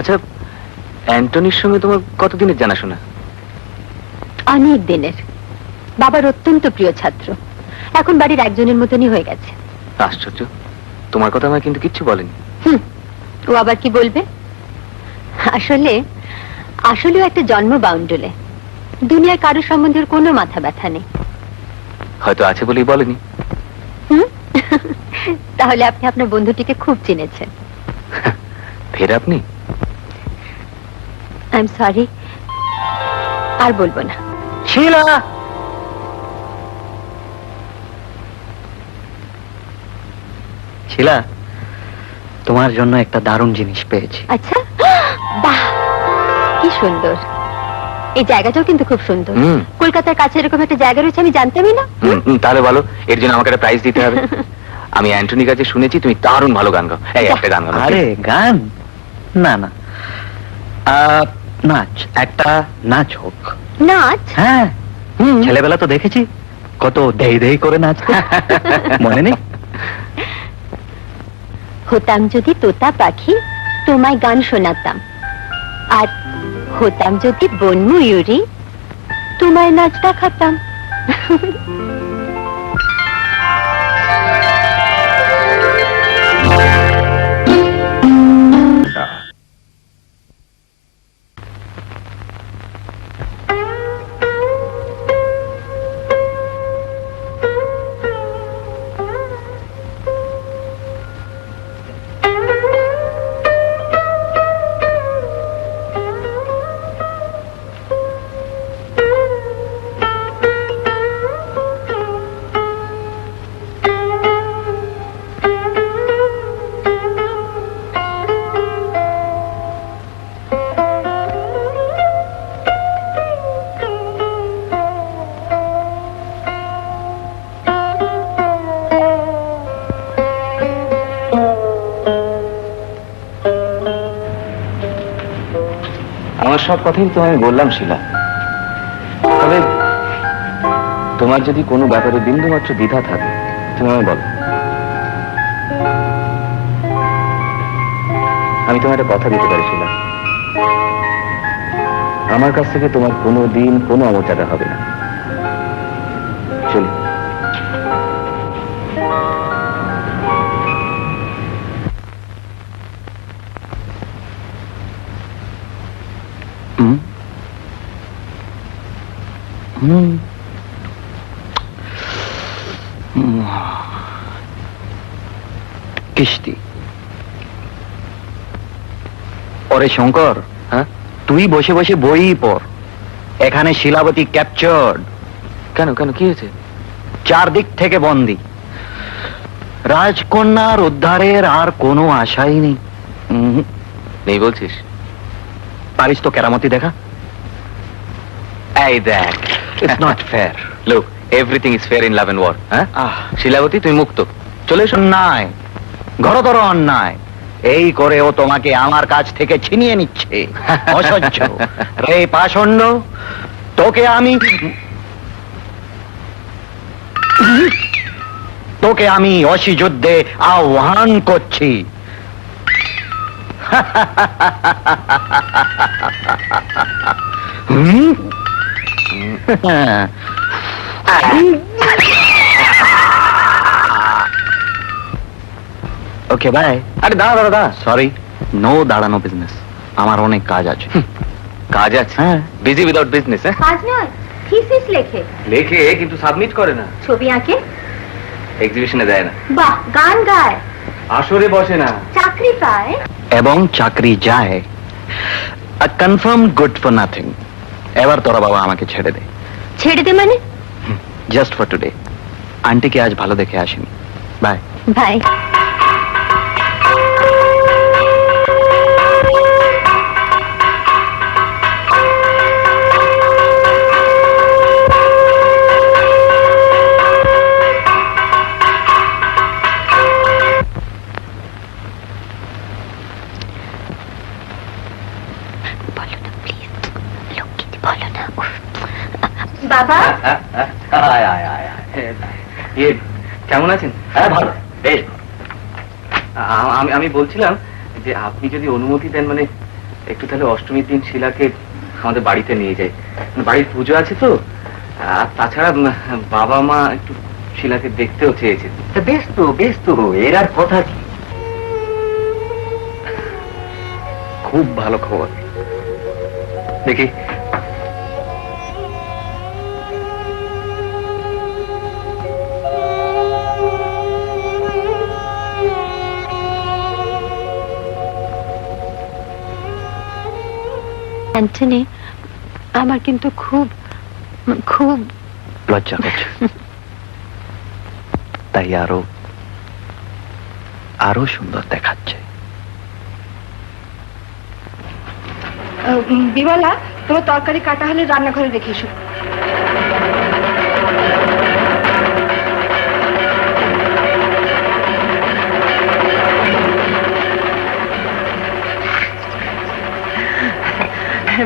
আচ্ছা, অ্যান্টনির সঙ্গে তোমার কতদিনের জানাশোনা? অনেক দিনের। বাবার অত্যন্ত প্রিয় ছাত্র, এখন বাড়ির একজনের মতনই হয়ে গেছে। আশ্চর্য, তোমার কথা আমায় কিন্তু কিচ্ছু বলেনি। ও আবার কি বলবে? আসলেও একটা জন্ম বাউন্ডুলে। দুনিয়ার কারো সম্বন্ধে ওর কোনো মাথা ব্যথা নেই। হয়তো আছে বলেই বলেনি। তাহলে আপনি আপনার বন্ধুটিকে খুব চিনেছেন। ফের আপনি? আই এম সরি, আর বলবো না। শিলা, শিলা, তোমার জন্য একটা দারুণ জিনিস পেয়েছি। আচ্ছা, বাহ, কি সুন্দর। এই জায়গাটাও কিন্তু খুব সুন্দর। হুম। কলকাতার কাছে এরকম একটা জায়গা রয়েছে আমি জানতামই না। তাহলে বলো, এর জন্য আমাকে একটা প্রাইজ দিতে হবে। আমি অ্যান্টনির কাছে শুনেছি তুমি দারুণ ভালো গান গাও। এই একটা গান গাও। আরে গান না না, নাচ, একটা নাচ হোক। নাচ? হ্যাঁ, ছেলেবেলা তো দেখেছি কত দেই দেই করে নাচতে, মনে নেই? হতাম যদি তোতা পাখি, তোমায় গান শোনাতাম। আর হতাম যদি বন ময়ূরী, তোমায় নাচ দেখাতাম। আমার সব কথাই তো আমি বললাম শিলা, তবে তোমার যদি কোনো ব্যাপারে বিন্দু মাত্র দ্বিধা থাকে তুমি আমায় বলো। আমি তোমার একটা কথা দিতে পারি শিলা, আমার কাছ থেকে তোমার কোনো দিন কোনো অমর্যাদা হবে না। চলি। কিস্তি। ওরে শঙ্কর, হ্যাঁ, তুই বসে বসে বই পড়। এখানে শিলাবতী ক্যাপচার্ড। কেন কেন, কি হয়েছে? চারদিক থেকে বন্দী। রাজকন্যার উদ্ধারের আর কোনো আশাই নেই। নেই বলছিস? পারিস তো কেরামতি দেখা? এই দেখ, it's not fair. Look, everything is fair in love and war. হ্যাঁ, শিলাবতী তুমি মুক্ত, চলে এসো। অন্যায়, ঘরতর অন্যায়। এই করে ও তোমাকে আমার কাছ থেকে ছিনিয়ে নিচ্ছে। অসহ্য। রে পাষণ্ড, তোকে আমি অসি যুদ্ধে আহ্বান করছি। Okay bye. আরে দাঁড়া দাঁড়া দাঁড়া। সরি, নো দাঁড়ানো বিজনেস, আমার অনেক কাজ আছে। কাজ আছে, হ্যাঁ। Busy without business. হ্যাঁ, কাজ নয়, থিসিস লেখে, লেখে কিন্তু সাবমিট করে না, ছবি আঁকে, এক্সিবিশনে দেয় না, বাহ গান গায়, আসরে বসে না। চাকরি পায়। এবং চাকরি যায়। Confirm good for nothing. এবার তোরা বাবা আমাকে ছেড়ে দে, ছেড়ে দে মানে? Just for today. আন্টিকে আজ ভালো দেখে আসিনি। বাই। ভাই বলো না প্লিজ, লক্ষ্মীটি বলো না। উফ। বাবা ইয়ে, কেমন আছেন? হ্যাঁ ভালো, বেশ। আমি বলছিলাম যে আপনি যদি অনুমতি দেন, মানে একটু তাহলে অষ্টমীর দিন শিলাকে আমাদের বাড়িতে নিয়ে যাই, বাড়ির পুজো আছে তো। আর তাছাড়া বাবা মা একটু শিলাকে দেখতেও চেয়েছেন। বেশ তো, বেশ তো, এর আর কথা কি? খুব ভালো খবর। দেখি অ্যান্টনি, আমার কিন্তু খুব খুব লজ্জা করছে, তাই আরো আরো সুন্দর দেখাচ্ছে। বিমলা, তোমার তরকারি কাটা হলে রান্নাঘরে রেখে এসো।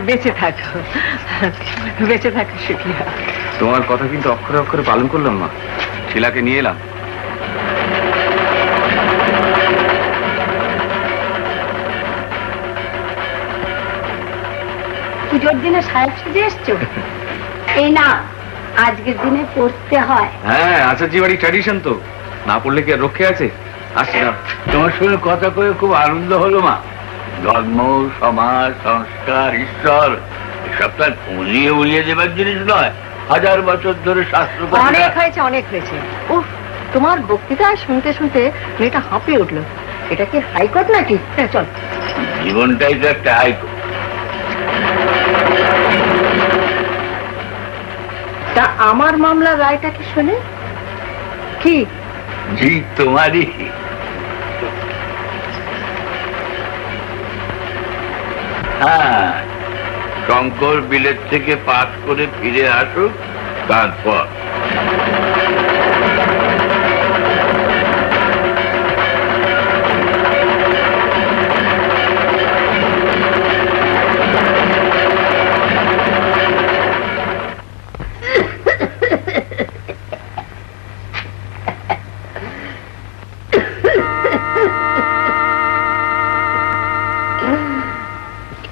বেঁচে থাকো, বেঁচে থাকো শুক্রিয়া। তোমার কথা কিন্তু অক্ষরে অক্ষরে পালন করলাম মা, শিলাকে নিয়ে এলাম। পুজোর দিনে সাহেব সেজে এসছো? এই না, আজকের দিনে পড়তে হয়। হ্যাঁ, আচার্য বাড়ি ট্র্যাডিশন তো, না পড়লে কি আর রক্ষে আছে? আসছি না। তোমার সঙ্গে কথা কয়ে খুব আনন্দ হলো মা। ধর্ম, সমাজ, সংস্কার, ঈশ্বর এসব তার উলিয়ে উলিয়ে দেবার জিনিস নয়। 1000 বছর ধরে শাস্ত্র অনেক হয়েছে, অনেক হয়েছে। উফ, তোমার বক্তৃতা শুনতে শুনতে মেয়েটা হাঁপিয়ে উঠলো। এটা কি হাইকোর্ট নাকি? হ্যাঁ, চল। জীবনটাই তো একটা হাইকোর্ট। তা আমার মামলার রায়টা কি শুনে? কি জি, তোমারই। হ্যাঁ, শঙ্কর বিলেত থেকে পাস করে ফিরে আসুক, তারপর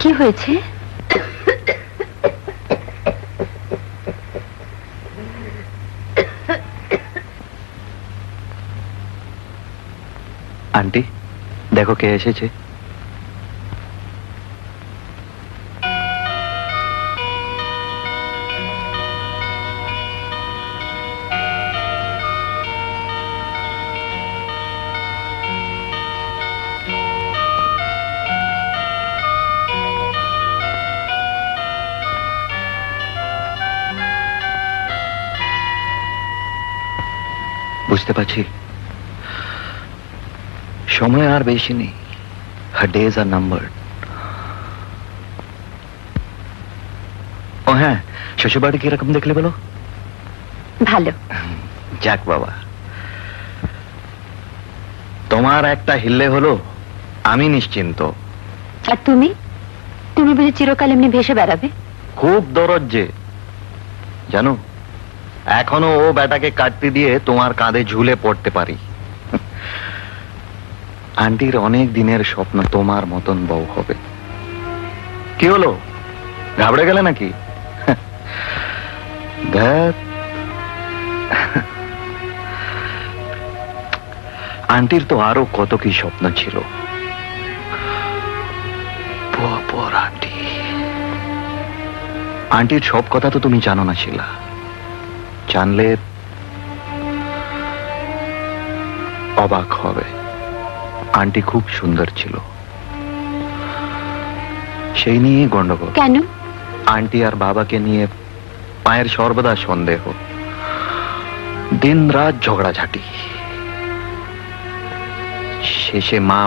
কি হয়েছে? আন্টি, দেখো কে এসেছে। বুঝতে পারছি সময় আর বেশি নেই। Her days are numbered. ও হ্যাঁ, শ্বশুরবাড়ি কিরকম দেখলে বলো? ভালো। যাক বাবা, তোমার একটা হিল্লে হলো, আমি নিশ্চিন্ত। আর তুমি তুমি বুঝি চিরকাল এমনি ভেসে বেড়াবে? খুব দরদ যে, জানো, এখনো ও বেটাকে কাটতে দিয়ে তোমার কাঁধে ঝুলে পড়তে পারি। আন্টির অনেক দিনের স্বপ্ন তোমার মতন বউ হবে। কি হলো, ঘাবড়ে গেলে নাকি? ধ্যাৎ। আন্টির তো আরো কত কি স্বপ্ন ছিল। পোর আন্টি। আন্টির সব কথা তো তুমি জানো না শিলা, জানলে অবাক হবে। আন্টি খুব সুন্দর ছিল, সেই নিয়ে গন্ডগোল। কেন? আন্টি আর বাবাকে নিয়ে মায়ের সর্বদা সন্দেহ, দিন রাত ঝগড়াঝাটি। শেষে মা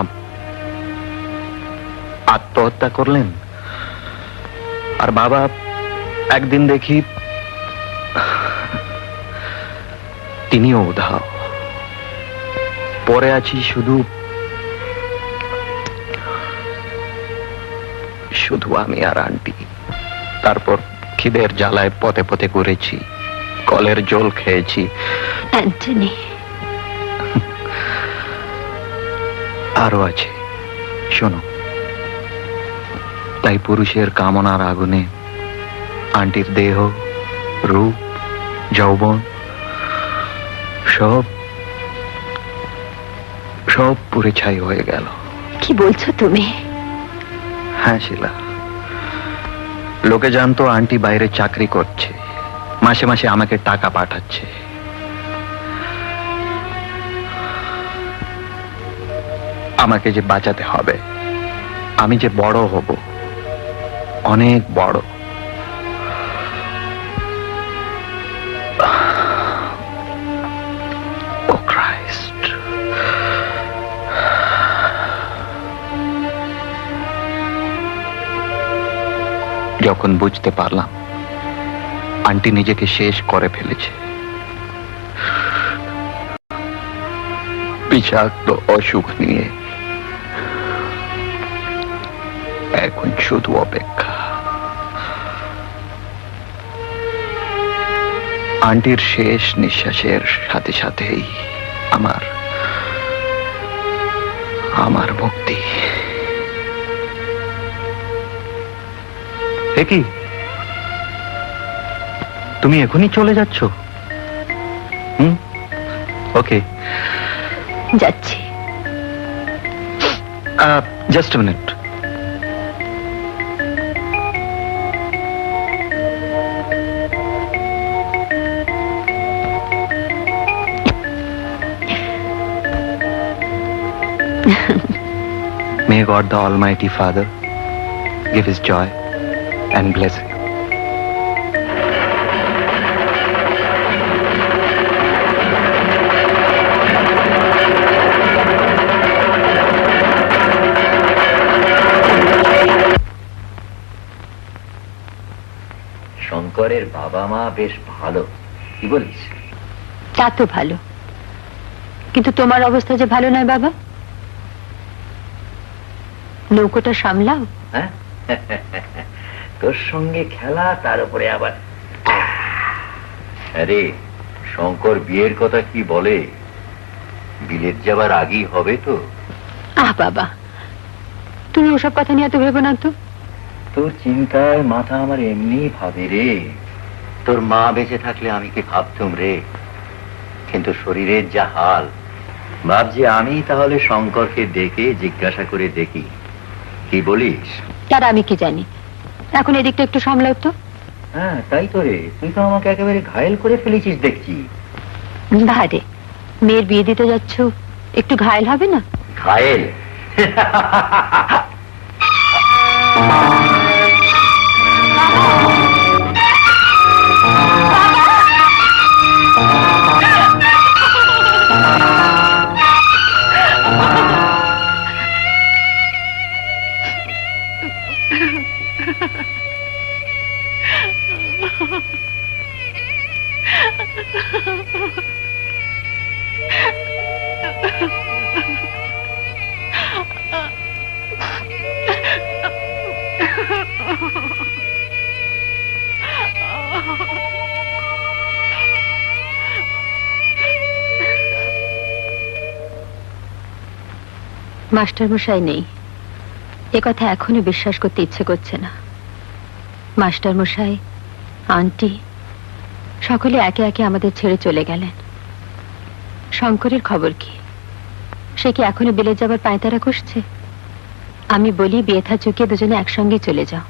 আত্মহত্যা করলেন, আর বাবা একদিন দেখি তিনিও উধাও। পরে আছি শুধু শুধু আমি আর আন্টি। তারপর খিদের জ্বালায় পথে পথে ঘুরেছি, কলের জল খেয়েছি। অ্যান্টনি, আরো আছে, শোনো। তাই পুরুষের কামনার আগুনে আন্টির দেহ, রূপ, যৌবন সব সব পুড়ে ছাই হয়ে গেল। কি বলছো তুমি? হ্যাঁ শিলা, লোকে জানতো আন্টি বাইরে চাকরি করছে, মাসে মাসে আমাকে টাকা পাঠাচ্ছে। আমাকে যে বাঁচাতে হবে, আমি যে বড় হব, অনেক বড়। ও ক্রাইস্ট, যখন বুঝতে পারলাম আন্টি নিজেকে শেষ করে ফেলেছে, বিষাক্ত অসুখ নিয়ে, এখন শুধু অপেক্ষা। আন্টির শেষ নিঃশ্বাসের সাথে সাথেই আমার আমার মুক্তি। এ কি, তুমি এখনই চলে যাচ্ছ? ওকে, যাচ্ছি। Just minute. May God the Almighty Father give his joy and bless you. শঙ্করের বাবা মা বেশ ভালো, কি বলিস? তা তো ভালো, কিন্তু তোমার অবস্থা যে ভালো নয় বাবা। নৌকোটা সামলাও। হ্যাঁ, তোর সঙ্গে খেলা, তার উপরে আবার। আরে শঙ্কর বিয়ের কথা কি বলে? বিলেত যাবার আগেই হবে তো। বাবা, তুমি ওসব কথা নিয়ে এত ভেবো না তো। তোর চিন্তায় মাথা আমার এমনি ভাবে রে। তোর মা বেঁচে থাকলে আমি কি ভাবতুম রে, কিন্তু শরীরের যা হাল, ভাবছি আমি তাহলে শঙ্করকে ডেকে জিজ্ঞাসা করে দেখি, কি বলিস? তার আমি কি জানি, এখন এদিকটা একটু সামলাও তো। হ্যাঁ তাই তো রে, তুই তো আমাকে একেবারে ঘায়েল করে ফেলেছিস দেখছি। বারে, মেয়ের বিয়ে দিতে যাচ্ছ, একটু ঘায়েল হবে না? ঘায়েল? মাস্টার মশাই নেই, এ কথা এখনো বিশ্বাস করতে ইচ্ছে করছে না। মাস্টার মশাই, আন্টি সকলে একে একে আমাদের ছেড়ে চলে গেলেন। শঙ্করের খবর কি? সে কি এখনো বিলে যাবার পায়তারা কষছে? আমি বলি বিয়ে থা চুকিয়ে দুজনে একসঙ্গে চলে যাও।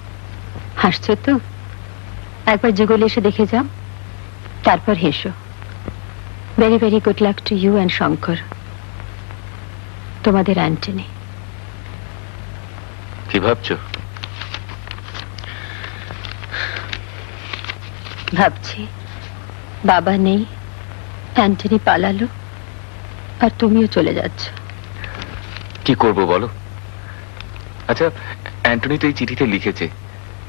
হাসছো তো? একবার যুগলে এসে দেখে যাও, তারপর হেসো। Very very good luck to you and Shankar, তোমাদের অ্যান্টনি। কি ভাবছো? ভাবছি বাবা নেই, অ্যান্টনি পালালো, আর তুমিও চলে যাচ্ছ। কি করব বলো? আচ্ছা, অ্যান্টনি তো এই চিঠিতে লিখেছে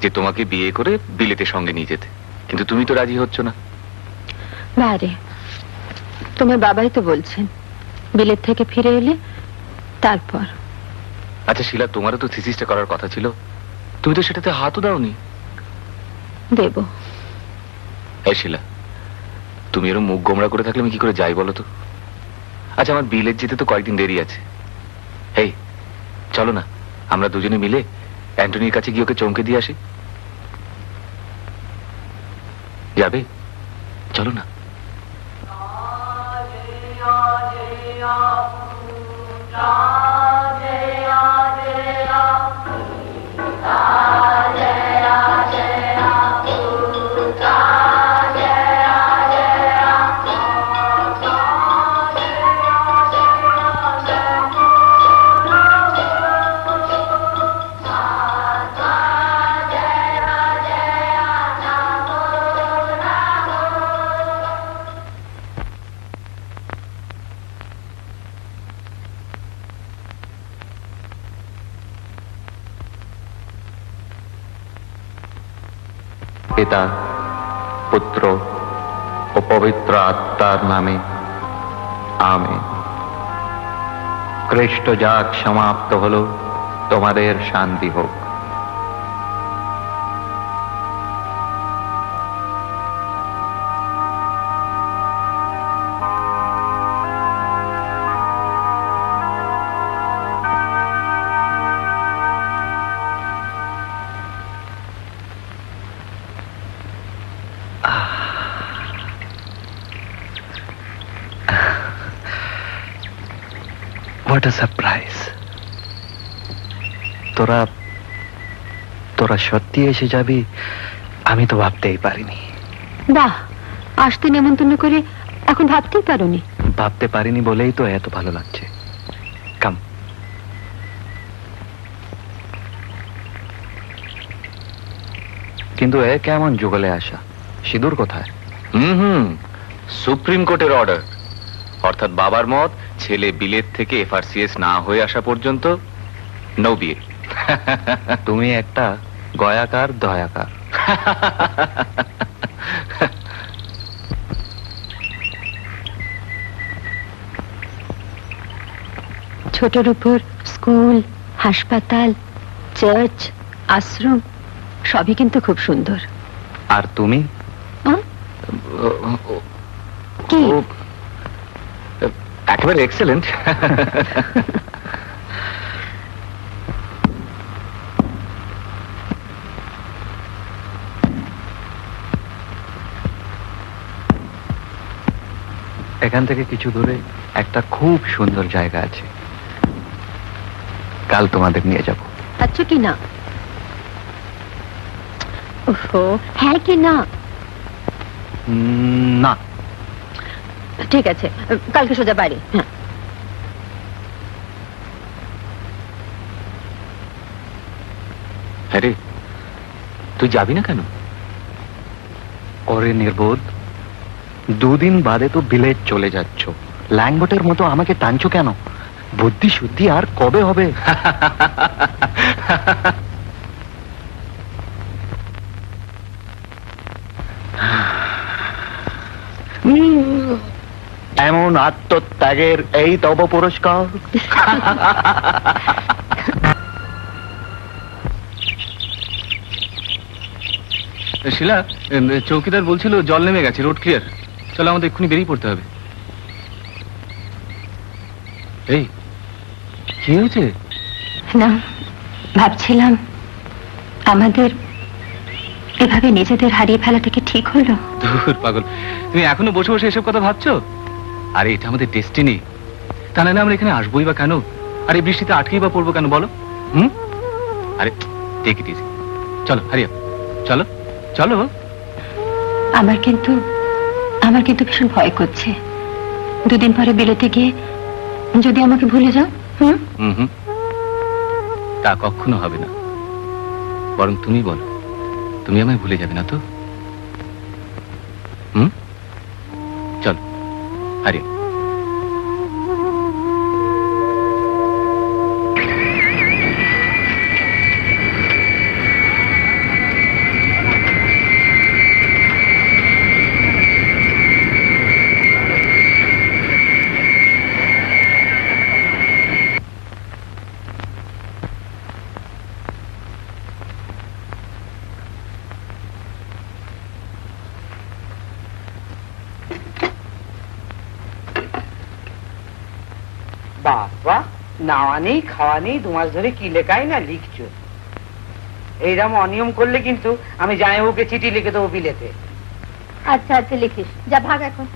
যে তোমাকে বিয়ে করে বিলেতে সঙ্গে নিয়ে যেতে, কিন্তু তুমি তো রাজি হচ্ছ না। বারে, তোমার বাবাই তো বলছেন বিলেত থেকে ফিরে এলে তারপর। আচ্ছা শিলা, তোমারও তো থিসিসটা করার কথা ছিল, তুমি তো সেটাতে হাতও দাওনি। দেব। এই শিলা, তুমি এরকম মুখ গোমড়া করে থাকলে আমি কি করে যাই বলো তো? আচ্ছা, আমার বিলেত যেতে তো কয়েকদিন দেরি আছে। এই চলো না, আমরা দুজনে মিলে অ্যান্টনির কাছে গিয়ে ওকে চমকে দিয়ে আসি। যাবে? চলো না। পিতা, পুত্র ও পবিত্র আত্মার নামে আমেন। খ্রিস্ট যাগ সমাপ্ত হলো, তোমাদের শান্তি হোক। What a surprise! তোরা সত্যি এসে যাবি, আমি তো ভাবতেই পারিনি। বাহ, আসতে নেমন্তন্ন করে এখন ভাবতেই পারোনি? ভাবতে পারিনি বলেই তো এত ভালো লাগছে। কাম। কিন্তু এ কেমন যুগলে আসা? সিঁদুর কোথায়? সুপ্রিম কোর্টের অর্ডার, অর্থাৎ বাবার মত, ছেলে বিলেত থেকে FRCS না হয়ে আসা পর্যন্ত নো বিয়ে। তুমি একটা গয়াকার দয়াকার। ছোটর উপর স্কুল, হাসপাতাল, চার্চ, আশ্রম সবই কিন্তু খুব সুন্দর। আর তুমি? কি? একেবারে এক্সেলেন্ট। এখান থেকে কিছু দূরে একটা খুব সুন্দর জায়গা আছে, কাল তোমাদের নিয়ে যাব। আচ্ছা কি না? ওহো, হ্যাঁ কি না? না। ঠিক আছে, কালকে সোজা বাড়ি। হ্যাঁ। আরে তুই যাবি না কেন? ওরে নির্বোধ, দুদিন বাদে তো বিলেত চলে যাচ্ছ, ল্যাংবটের মতো আমাকে টানছো কেন? বুদ্ধি শুদ্ধি আর কবে হবে? এমন আত্মত্যাগের এই তব পুরস্কার। শিলা, চৌকিদার বলছিল জল নেমে গেছে, রোড ক্লিয়ার, চলো আমাদের এক্ষুনি বেরিয়ে পড়তে হবে। এই কি হয়েছে? না, ভাবছিলাম আমাদের এভাবে নিজেদের হারিয়ে ফেলাটা কি ঠিক হলো? দূর পাগল, তুমি এখনো বসে বসে এসব কথা ভাবছো? আরে এটা আমাদের ডেস্টিনি, তাহলে না আমরা এখানে আসবোই বা কেন? আর এই বৃষ্টিতে আটকেই বা পড়বো কেন বলো? আরে টেক ইট ইজি, চলো হারিয়া, চলো চলো। আমার কিন্তু ভীষণ ভয় করছে, দুদিন পরে বিলেতে গিয়ে যদি আমাকে ভুলে যাও। হুম, হুম, তা কখনো হবে না। বরং তুমি বলো, তুমি আমায় ভুলে যাবে না তো? হুম, চল আরে বাবা, নাওয়া নেই খাওয়া নেই, 2 মাস ধরে কি লেখাই না লিখছো। এইরকম অনিয়ম করলে কিন্তু আমি জামাইবাবুকে চিঠি লিখে দেবো বিলেতে। আচ্ছা আচ্ছা লিখিস, যা ভাগ এখন।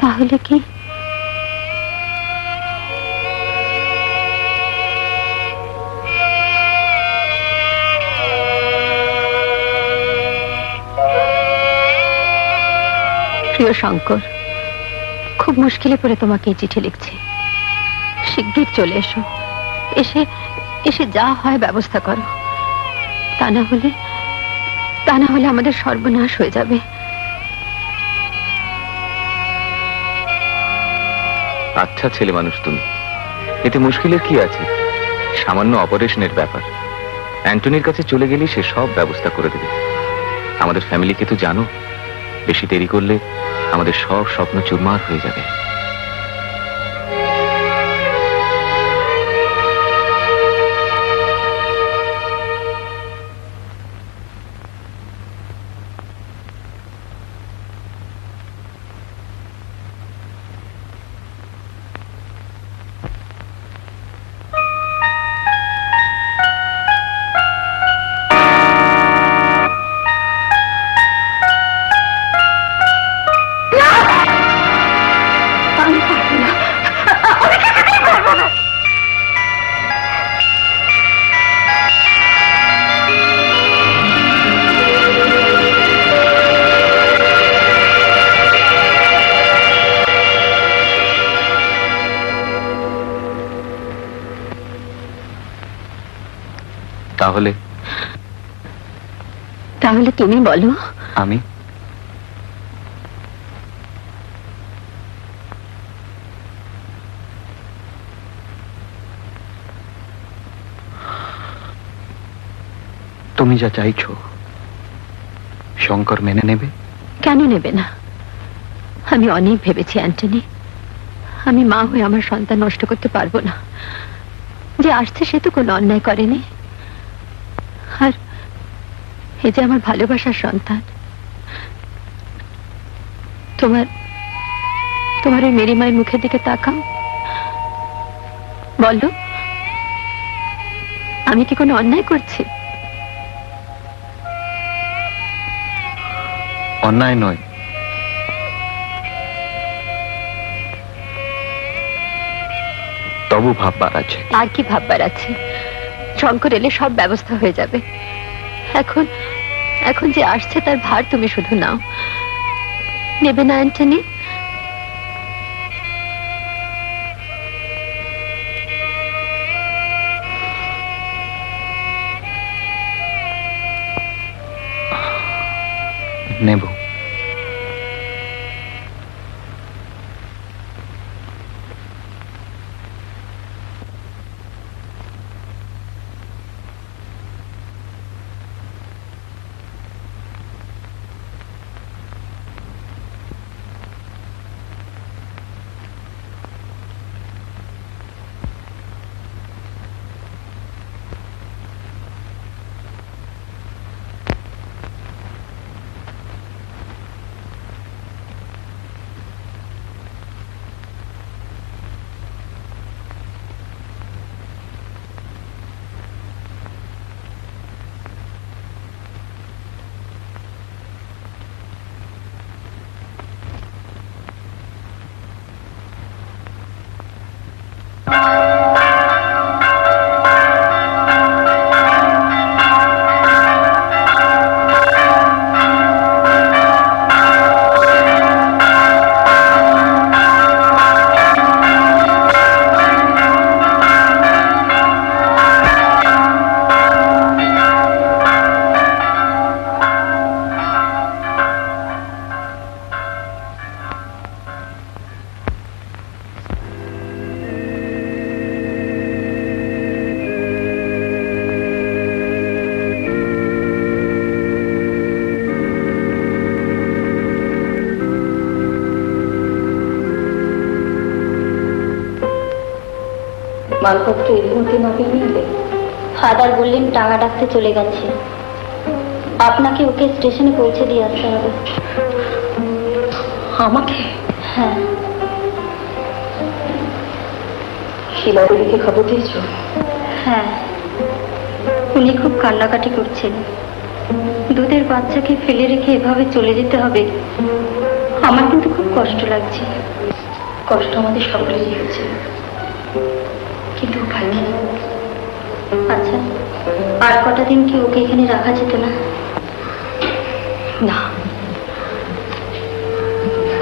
তাহলে কি প্রিয় শঙ্কর, খুব মুশকিলে পড়ে তোমাকে এই চিঠি লিখছি। শিগগির চলে এসো, এসে যা হয় ব্যবস্থা করো, তা না হলে আমাদের সর্বনাশ হয়ে যাবে। আচ্ছা ছেলে মানুষ তুমি, এতে মুশকিলের কি আছে? সামান্য অপারেশনের ব্যাপার। অ্যান্টনির কাছে চলে গেলেই সে সব ব্যবস্থা করে দেবে। আমাদের ফ্যামিলিকে তো জানো, বেশি দেরি করলে আমাদের সব স্বপ্ন চুরমার হয়ে যাবে। তাহলে তুমি বলো। আমি তুমি যা চাইছো শঙ্কর মেনে নেবে? কেন নেবে না? আমি অনেক ভেবেছি অ্যান্টনি, আমি মা হয়ে আমার সন্তান নষ্ট করতে পারবো না। যে আসছে সে তো কোনো অন্যায় করেনি, আর এই যে আমার ভালোবাসার সন্তান। তোমার ওই মেরি মায়ের মুখের দিকে তাকাও, বলো আমি কি কোনো অন্যায় করছি? অন্যায় নয়, তবু ভাববার আছে। আর কি ভাববার আছে? শঙ্কর এলে সব ব্যবস্থা হয়ে যাবে। এখন যে আসছে তার ভার তুমি শুধু নাও, নেবে না অ্যান্টনি? নেব। মালপত্র এর মধ্যে নামিয়ে নিলে? ফাদার বললেন টাকা ডাকতে চলে গেছে, আপনাকে ওকে স্টেশনে পৌঁছে দিয়ে আসতে হবে। আমাকে? হ্যাঁ। শিলাদেবীকে খবর দিয়েছ? হ্যাঁ, উনি খুব কান্নাকাটি করছেন। দুধের বাচ্চাকে ফেলে রেখে এভাবে চলে যেতে হবে, আমার কিন্তু খুব কষ্ট লাগছে। কষ্ট আমাদের সকলেরই হয়েছে, কিন্তু উপায় নেই। আচ্ছা, আর কটা দিন কি ওকে এখানে রাখা যেত না? না,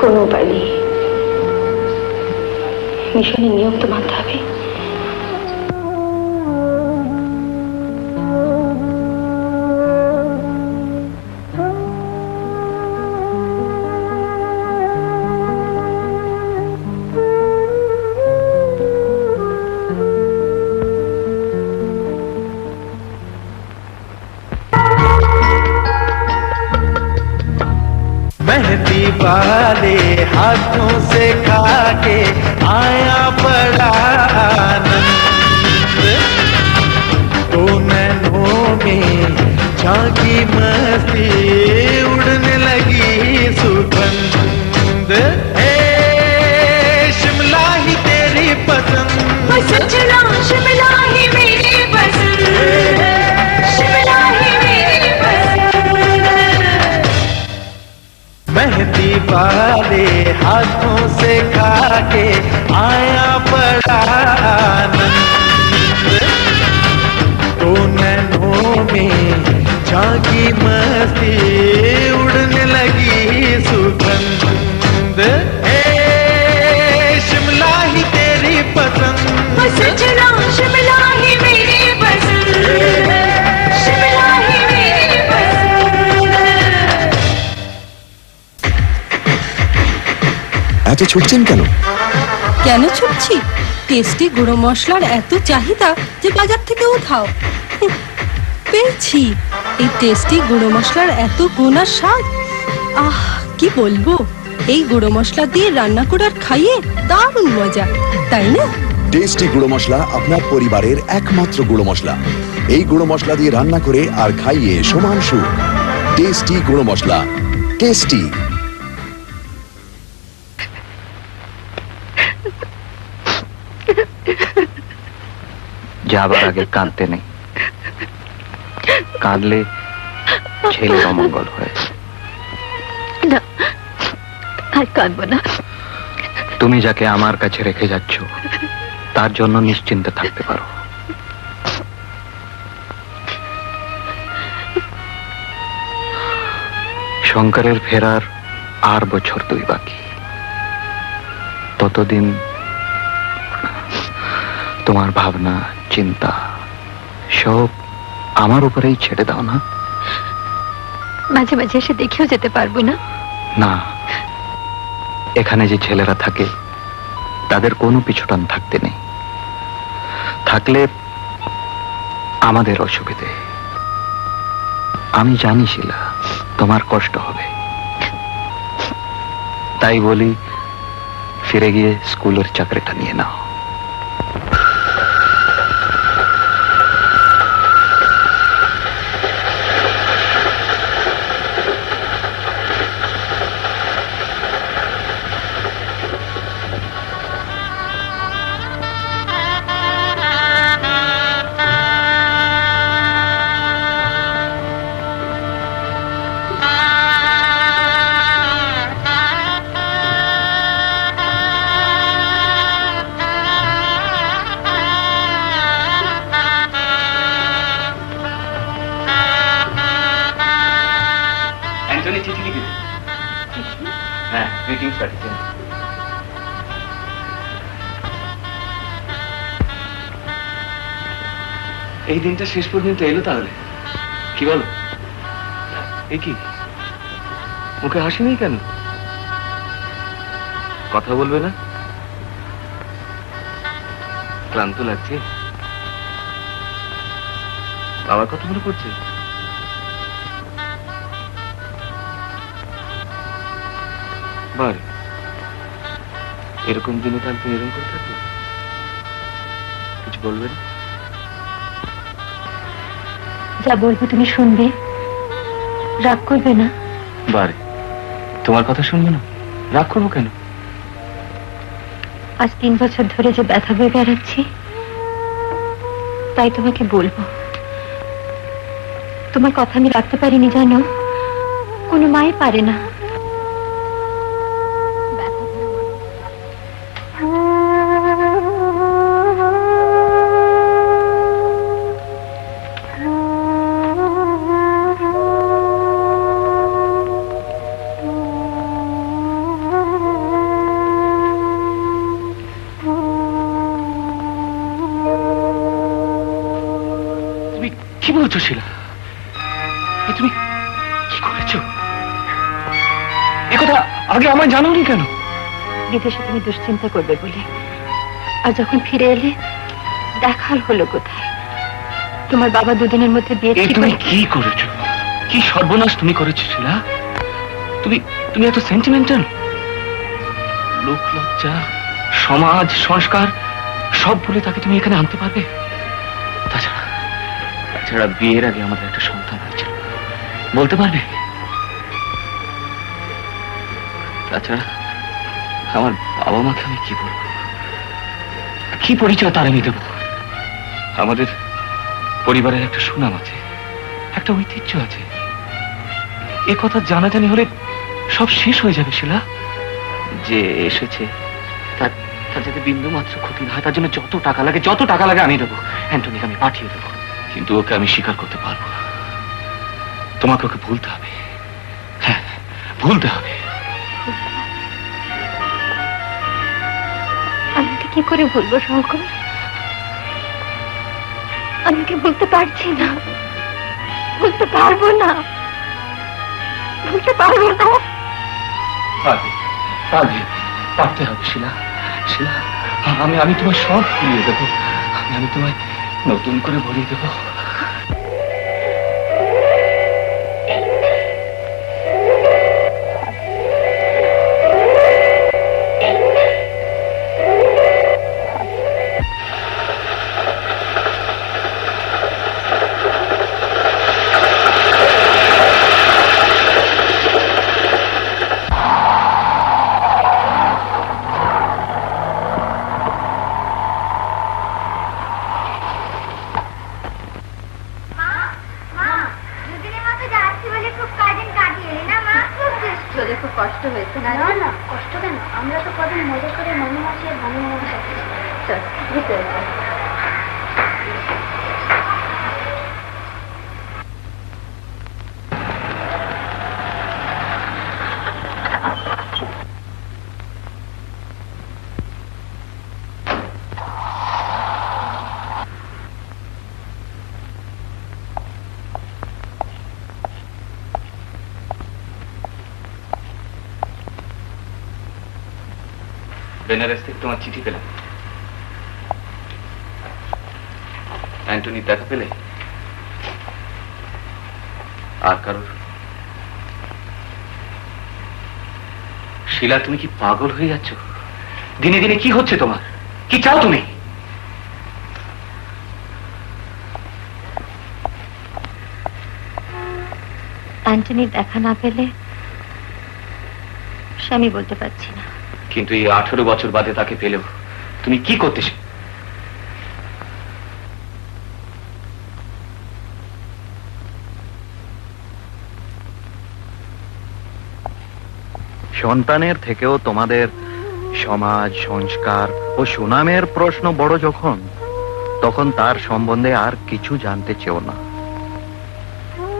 কোনো উপায় নেই। মিশনের নিয়ম তো মানতে হবে। मेहंदी वाले हाथों से खाके आया बड़ा आनंद, तो नैनों में झांकी मस्ती, उड़ने लगी सुगंध। ए शिमला ही तेरी पसंद, सजना शिमला ही मेरी पसंद, शिमला ही मेरी पसंद। मेहंदी वाले हाथों से खाके आया बड़ा आनंद, तो नैनों में झांकी मस्ती, उड़ने लगी सुगंध। ए शिमला ही तेरी पसंद, सजना शिमला ही मेरी पसंद, शिमला ही मेरी पसंद। এত ছুটছেন কেন? কেন ছুটছি? টেস্টি গুঁড়ো মশলার এত চাহিদা যে বাজার থেকে উঠাও। পেয়েছি এই টেস্টি গুঁড়ো মশলার এত গুণ আর স্বাদ। আহ, কি বলবো, এই গুঁড়ো মশলা দিয়ে রান্না করে আর খাইয়ে দারুণ মজা, তাই না? টেস্টি গুঁড়ো মশলা আপনার পরিবারের একমাত্র গুঁড়ো মশলা। এই গুঁড়ো মশলা দিয়ে রান্না করে আর খাইয়ে সমান সুখ। টেস্টি গুঁড়ো মশলা, টেস্টি। যাবার আগে কাঁদতে নেই, কাঁদলে ছেলের অমঙ্গল হয়। না, আর কাঁদবো না। তুমি যাকে আমার কাছে রেখে যাচ্ছ তার জন্য নিশ্চিন্তে থাকতে পারো। শঙ্করের ফেরার আর বছর 2 বাকি। ততদিন তোমার ভাবনা, চিন্তা সব আমার উপরেই ছেড়ে দাও না। মাঝে মাঝে এসে দেখেও যেতে পারবো না? না, এখানে যে ছেলেরা থাকে তাদের কোনো পিছুটান থাকতে নেই। থাকলে আমাদের অসুবিধে। আমি জানি শিলা, তোমার কষ্ট হবে, তাই বলি ফিরে গিয়ে স্কুলের চাকরিটা নিয়ে নাও। হ্যাঁ, গ্রিটিংস পাঠিয়েছেন। এই দিনটা শেষ পর্যন্ত এলো তাহলে, কি বলো? এ কি, মুখে হাসি নেই কেন? কথা বলবে না? ক্লান্ত লাগছে? বাবার কথা মনে পড়ছে? বারে, এরকম দিনে তাহলে তুমি এরকম করে থাকবে? কিছু বলবেন? যা বলবো তুমি শুনবে, রাগ করবে না? বারে, তোমার কথা শুনবো না? রাগ করবো কেন? আজ 3 বছর ধরে যে ব্যথা বয়ে বেড়াচ্ছি, তাই তোমাকে বলবো। তোমার কথা আমি রাখতে পারিনি জানো, কোনো মাই পারে না। তুমি কি বলছো শিলা? তুমি কি করেছো? একথা আগে আমায় জানোনি কেন? বিদেশে তুমি দুশ্চিন্তা করবে বলে, আর যখন ফিরে এলে দেখার হলো কোথায়। তোমার বাবা 2 দিনের মধ্যে বিয়ে ঠিক তুমি করে- কি করেছো? কি সর্বনাশ তুমি করেছো শিলা? তুমি তুমি এত সেন্টিমেন্টাল। লোক লজ্জা, সমাজ, সংস্কার সব বলে তাকে তুমি এখানে আনতে পারবে? তাছাড়া বিয়ের আগে আমাদের একটা সন্তান হয়েছিল, বলতে পারবে? তাছাড়া আমার বাবা মাকে আমি কি বলবো? কি পরিচয় তার আমি দেবো? আমাদের পরিবারের একটা সুনাম আছে, একটা ঐতিহ্য আছে। এ কথা জানাজানি হলে সব শেষ হয়ে যাবে শিলা। যে এসেছে তার তার যাতে বিন্দু মাত্র ক্ষতি না হয়, তার জন্য যত টাকা লাগে আমি দেবো। অ্যান্টনিকে আমি পাঠিয়ে দেবো। কিন্তু ওকে আমি স্বীকার করতে পারবো না। তোমাকে ওকে ভুলতে হবে। হ্যাঁ, ভুলতে হবে। আমি ওকে কি করে বলবো শঙ্কর? আমি ওকে বলতে পারছি না, বলতে পারবো না, বলতে পারবো না। পারতে হবে শিলা। শিলা, আমি তোমায় সব ভুলিয়ে দেবো। আমি তোমায় নতুন করে ভরিয়ে দেবো। খুব কষ্ট হয়েছে না? না, কষ্ট কেন? আমরা তো কদিন মজা করে মনে মাসে ভালো চল ভিতরে চল। বেনারস থেকে তোমার চিঠি পেলাম। অ্যান্টনির দেখা পেলে? আর কারোর? শিলা, তুমি কি পাগল হয়ে যাচ্ছ? দিনে দিনে কি হচ্ছে তোমার? কি চাও তুমি? অ্যান্টনির দেখা না পেলে সে আমি বলতে পারছি না। কিন্তু এই 18 বছর বাদে তাকে পেলেও তুমি কি করতে? সন্তানের থেকেও তোমাদের সমাজ, সংস্কার ও সুনামের প্রশ্ন বড় যখন, তখন তার সম্বন্ধে আর কিছু জানতে চেও না।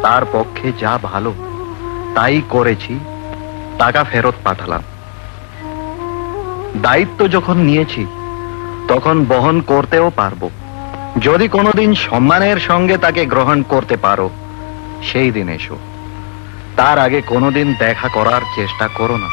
তার পক্ষে যা ভালো তাই করেছি, টাকা ফেরত পাঠালাম। দায়িত্ব যখন নিয়েছি তখন বহন করতেও পারবো। যদি কোনোদিন সম্মানের সঙ্গে তাকে গ্রহণ করতে পারো, সেই দিন এসো। তার আগে কোনোদিন দেখা করার চেষ্টা করো না।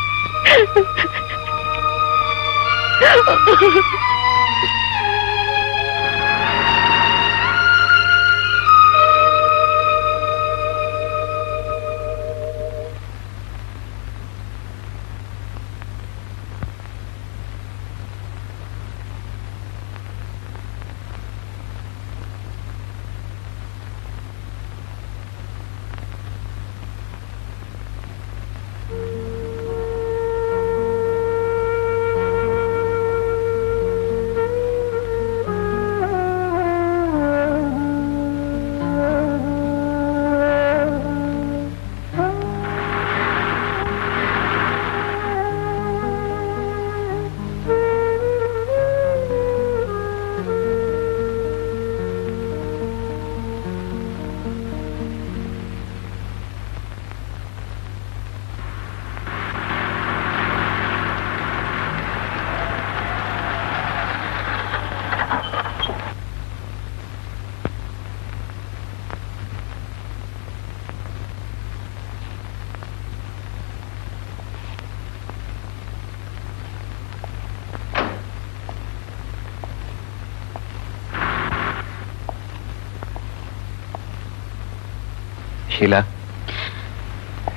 শিলা,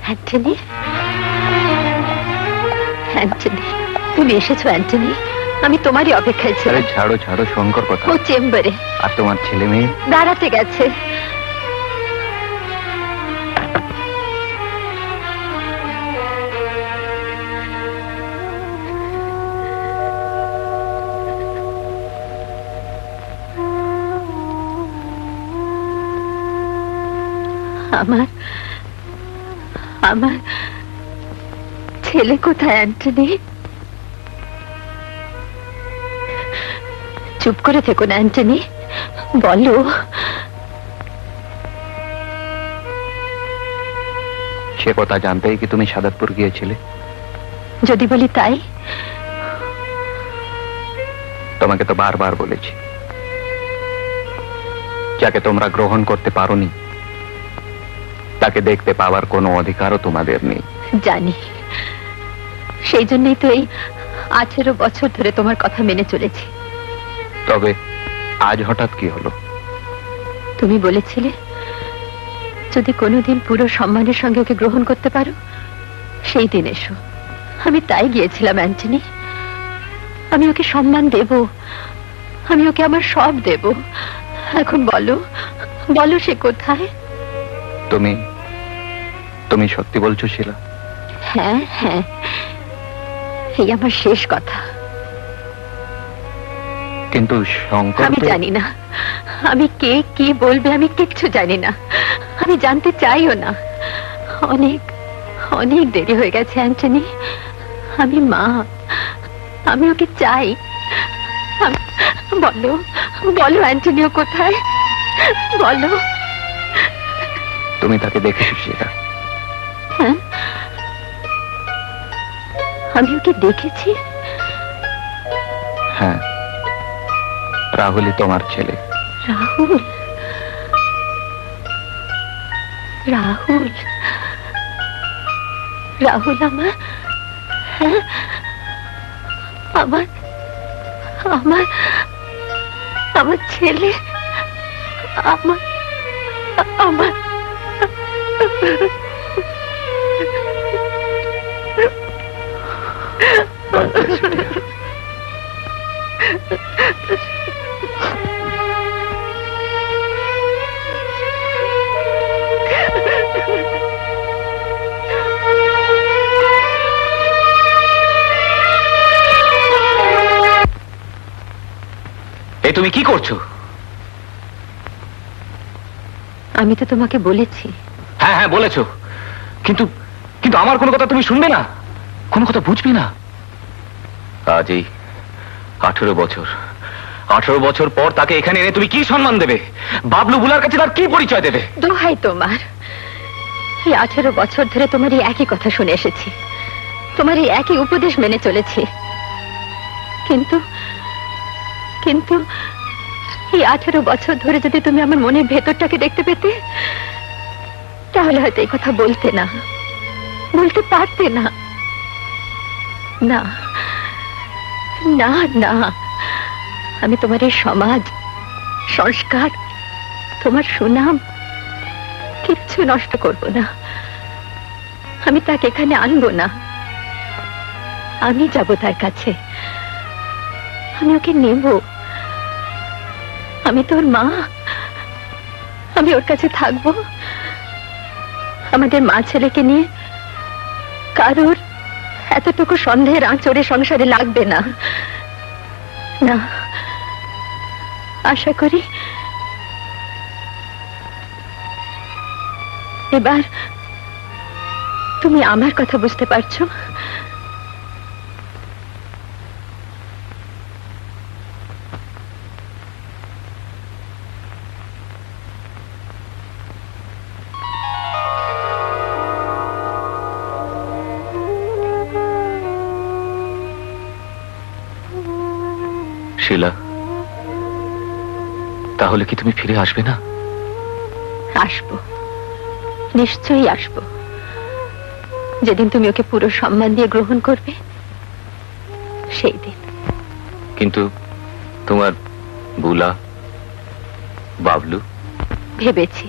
অ্যান্টনি, অ্যান্টনি, তুমি এসেছো অ্যান্টনি। আমি তোমারই অপেক্ষায় আরে ছিলাম। ছাড়ো ছাড়ো, শঙ্কর কথা। ও চেম্বারে আর তোমার ছেলে মেয়ে? দাঁড়াতে গেছে। আমার আমার ছেলে কোথায় অ্যান্টনি? চুপ করে থেকো না অ্যান্টনি, বলো। সে কথা জানতেই কি তুমি সাদাতপুর গিয়েছিলে? যদি বলি তাই? তোমাকে তো বারবার বলেছি, যাকে তোমরা গ্রহণ করতে পারোনি তাকে দেখতে পাওয়ার কোনো অধিকারও তোমাদের নেই। জানি, সেই জন্যই তো এই 18 বছর ধরে তোমার কথা মেনে চলেছি। তবে আজ হঠাৎ কি হলো? তুমি বলেছিলে যদি কোনোদিন পুরো সম্মানের সঙ্গে ওকে গ্রহণ করতে পারো সেই দিন এসো। আমি তাই গিয়েছিলাম অ্যান্টনি। আমি ওকে সম্মান দেব, আমি ওকে আমার সব দেব। এখন বলো, বলো সে কোথায়? তুমি তুমি সত্যি বলছো শিলা? হ্যাঁ হ্যাঁ, এই আমার শেষ কথা। কিন্তু শঙ্কর আমি তো- জানি না, আমি কে কি বলবে আমি কিচ্ছু জানি না, আমি জানতে চাইও না। অনেক অনেক দেরি হয়ে গেছে অ্যান্টনি। আমি মা, আমি ওকে চাই। বলো বলো অ্যান্টনিও কোথায়, বলো। তুমি তাকে দেখেছো শিলা? হ্যাঁ, আমি ওকে দেখেছি। হ্যাঁ, রাহুলই তোমার ছেলে। রাহুল, রাহুল, রাহুল আমার, হ্যাঁ, আমার আমার আমার ছেলে, আমার আমার এই তুমি কি করছো? আমি তো তোমাকে বলেছি। হ্যাঁ হ্যাঁ বলেছো, কিন্তু কিন্তু আমার কোনো কথা তুমি শুনবে না, কোনো কথা বুঝবে না। আজ এই 18 বছর, 18 বছর পর তাকে এখানে এনে তুমি কি সম্মান দেবে? বাবলু বুলার কাছে তার কি পরিচয় দেবে? দোহাই তোমার, এই 18 বছর ধরে তোমার এই একই কথা শুনে এসেছি, তোমার এই একই উপদেশ মেনে চলেছি। কিন্তু কিন্তু এই 18 বছর ধরে যদি তুমি আমার মনের ভেতরটাকে দেখতে পেতে, তাহলে হয়তো এই কথা বলতে না, বলতে পারতে না। না না না, আমি তোমার এই সমাজ, সংস্কার, তোমার সুনাম কিচ্ছু নষ্ট করব না। আমি তাকে এখানে আনবো না, আমি যাব তার কাছে, আমি ওকে নেব। আমি তোর মা, আমি ওর কাছে থাকবো। আমাদের মা ছেলেকে নিয়ে কারোর এতটুকু সন্দেহের আঁচড়ে সংসারে লাগবে না। না, আশা করি এবার তুমি আমার কথা বুঝতে পারছো। শিলা, তাহলে কি তুমি ফিরে আসবে না? আসবো, নিশ্চয়ই আসবো, যেদিন তুমি ওকে পুরো সম্মান দিয়ে গ্রহণ করবে সেই দিন। কিন্তু তোমার বুলা, বাবলু? ভেবেছি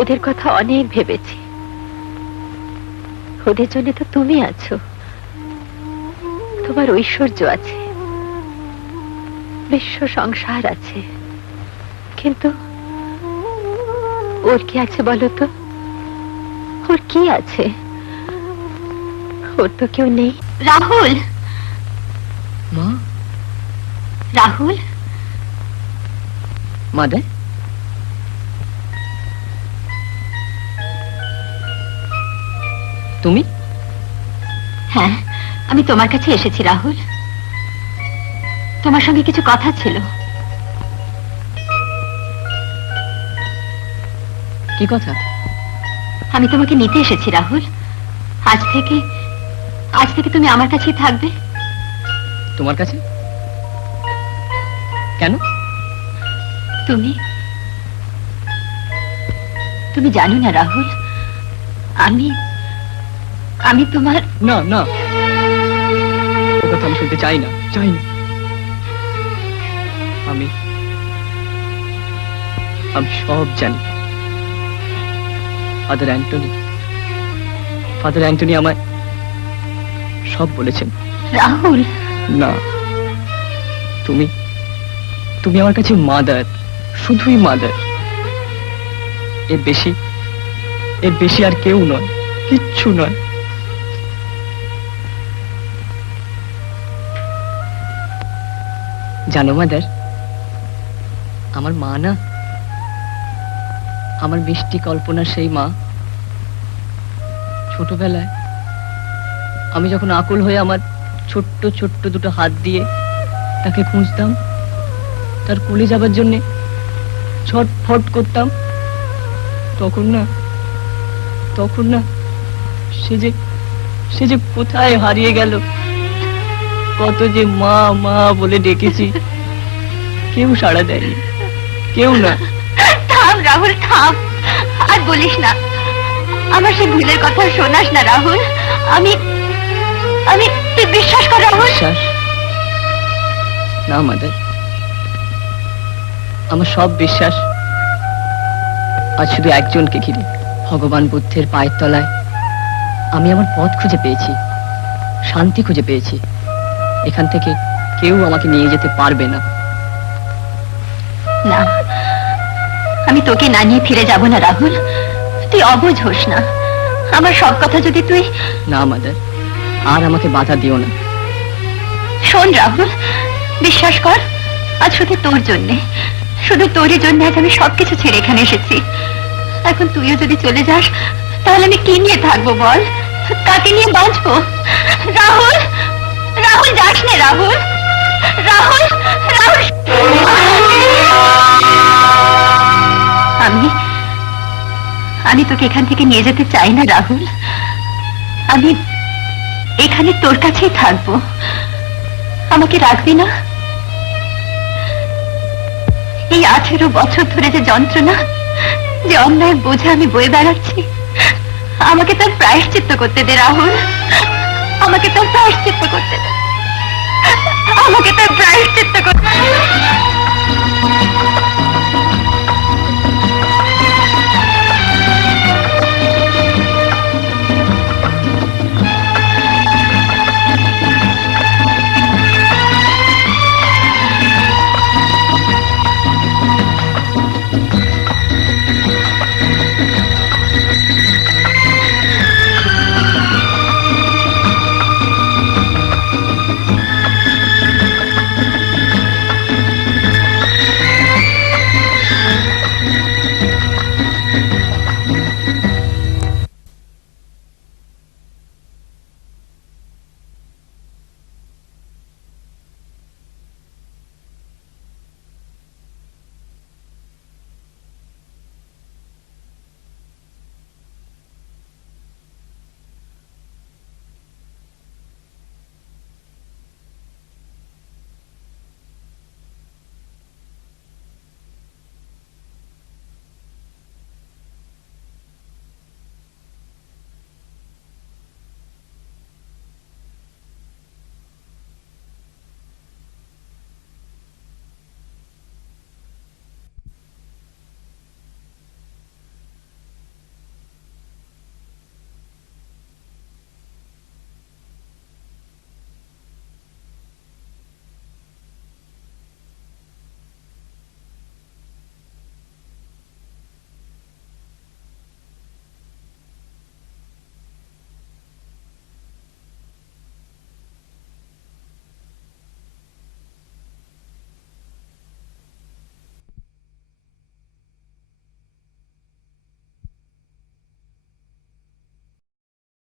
ওদের কথা অনেক ভেবেছি। ওদের জন্য তো তুমি আছো, তোমার ঐশ্বর্য আছে, বিশ্ব সংসার আছে, কিন্তু ওর কি আছে বলো তো? ওর কি আছে? ওর তো কেউ নেই। রাহুল, মা, রাহুল, মাদার, তুমি? হ্যাঁ, আমি তোমার কাছে এসেছি রাহুল। তোমার সঙ্গে কিছু কথা ছিল। কি কথা? আমি তোমাকে নিতে এসেছি রাহুল। আজ থেকে তুমি আমার কাছেই থাকবে। তোমার কাছে? কেন? তুমি জানো না রাহুল, আমি তোমার... না না, ও কথা আমি শুনতে চাই না, চাই না। আমি সব জানি। ফাদার অ্যান্টনি আমায় সব বলেছেন। রাহুল, না, তুমি আমার কাছে মাদার, শুধুই মাদার। এর বেশি আর কেউ নয়, কিচ্ছু নয়। জানো মাদার, আমার মা না, আমার মিষ্টি কল্পনার সেই মা, ছোটবেলায় আমি যখন আকুল হয়ে আমার ছোট্ট ছোট্ট দুটো হাত দিয়ে তাকে খুঁজতাম, তার কোলে যাবার জন্যে ছটফট করতাম, তখন না সে যে কোথায় হারিয়ে গেল। কত যে মা মা বলে ডেকেছি, কেউ সাড়া দেয়নি, কেউ না। থাম রাহুল, থাম, আর বলিস না। আমার সে ভুলের কথা শোনাস না রাহুল। আমি তুই বিশ্বাস কর রাহুল। বিশ্বাস? না মাদার, আমার সব বিশ্বাস আজ শুধু একজনকে ঘিরে। ভগবান বুদ্ধের পায়ের তলায় আমি আমার পথ খুঁজে পেয়েছি, শান্তি খুঁজে পেয়েছি। এখান থেকে কেউ আমাকে নিয়ে যেতে পারবে না। না, আমি তোকে না নিয়ে ফিরে যাব না রাহুল। তুই অবুঝ হোস না। আমার সব কথা যদি তুই... না মাদার, আর আমাকে বাধা দিও না। শোন রাহুল, বিশ্বাস কর, আজ শুধু তোর জন্যে, শুধু তোরই জন্য আজ আমি সবকিছু ছেড়ে এখানে এসেছি। এখন তুইও যদি চলে যাস, তাহলে আমি কি নিয়ে থাকবো বল? কাকে নিয়ে বাঁচবো? রাহুল, রাহুল, যাস নে রাহুল, রাহুল, রাহুল। আমি তোকে এখান থেকে নিয়ে যেতে চাই না রাহুল। আমি এখানে তোর কাছেই থাকবো। আমাকে রাখবি না? এই 18 বছর ধরে যে যন্ত্রণা, যে অন্যায় বোঝা আমি বয়ে বেড়াচ্ছি, আমাকে তার প্রায়শ্চিত্ত করতে দে রাহুল। আমাকে তার প্রায়শ্চিত্ত করতে দে, আমাকে তার প্রায়শ্চিত্ত করতে দে।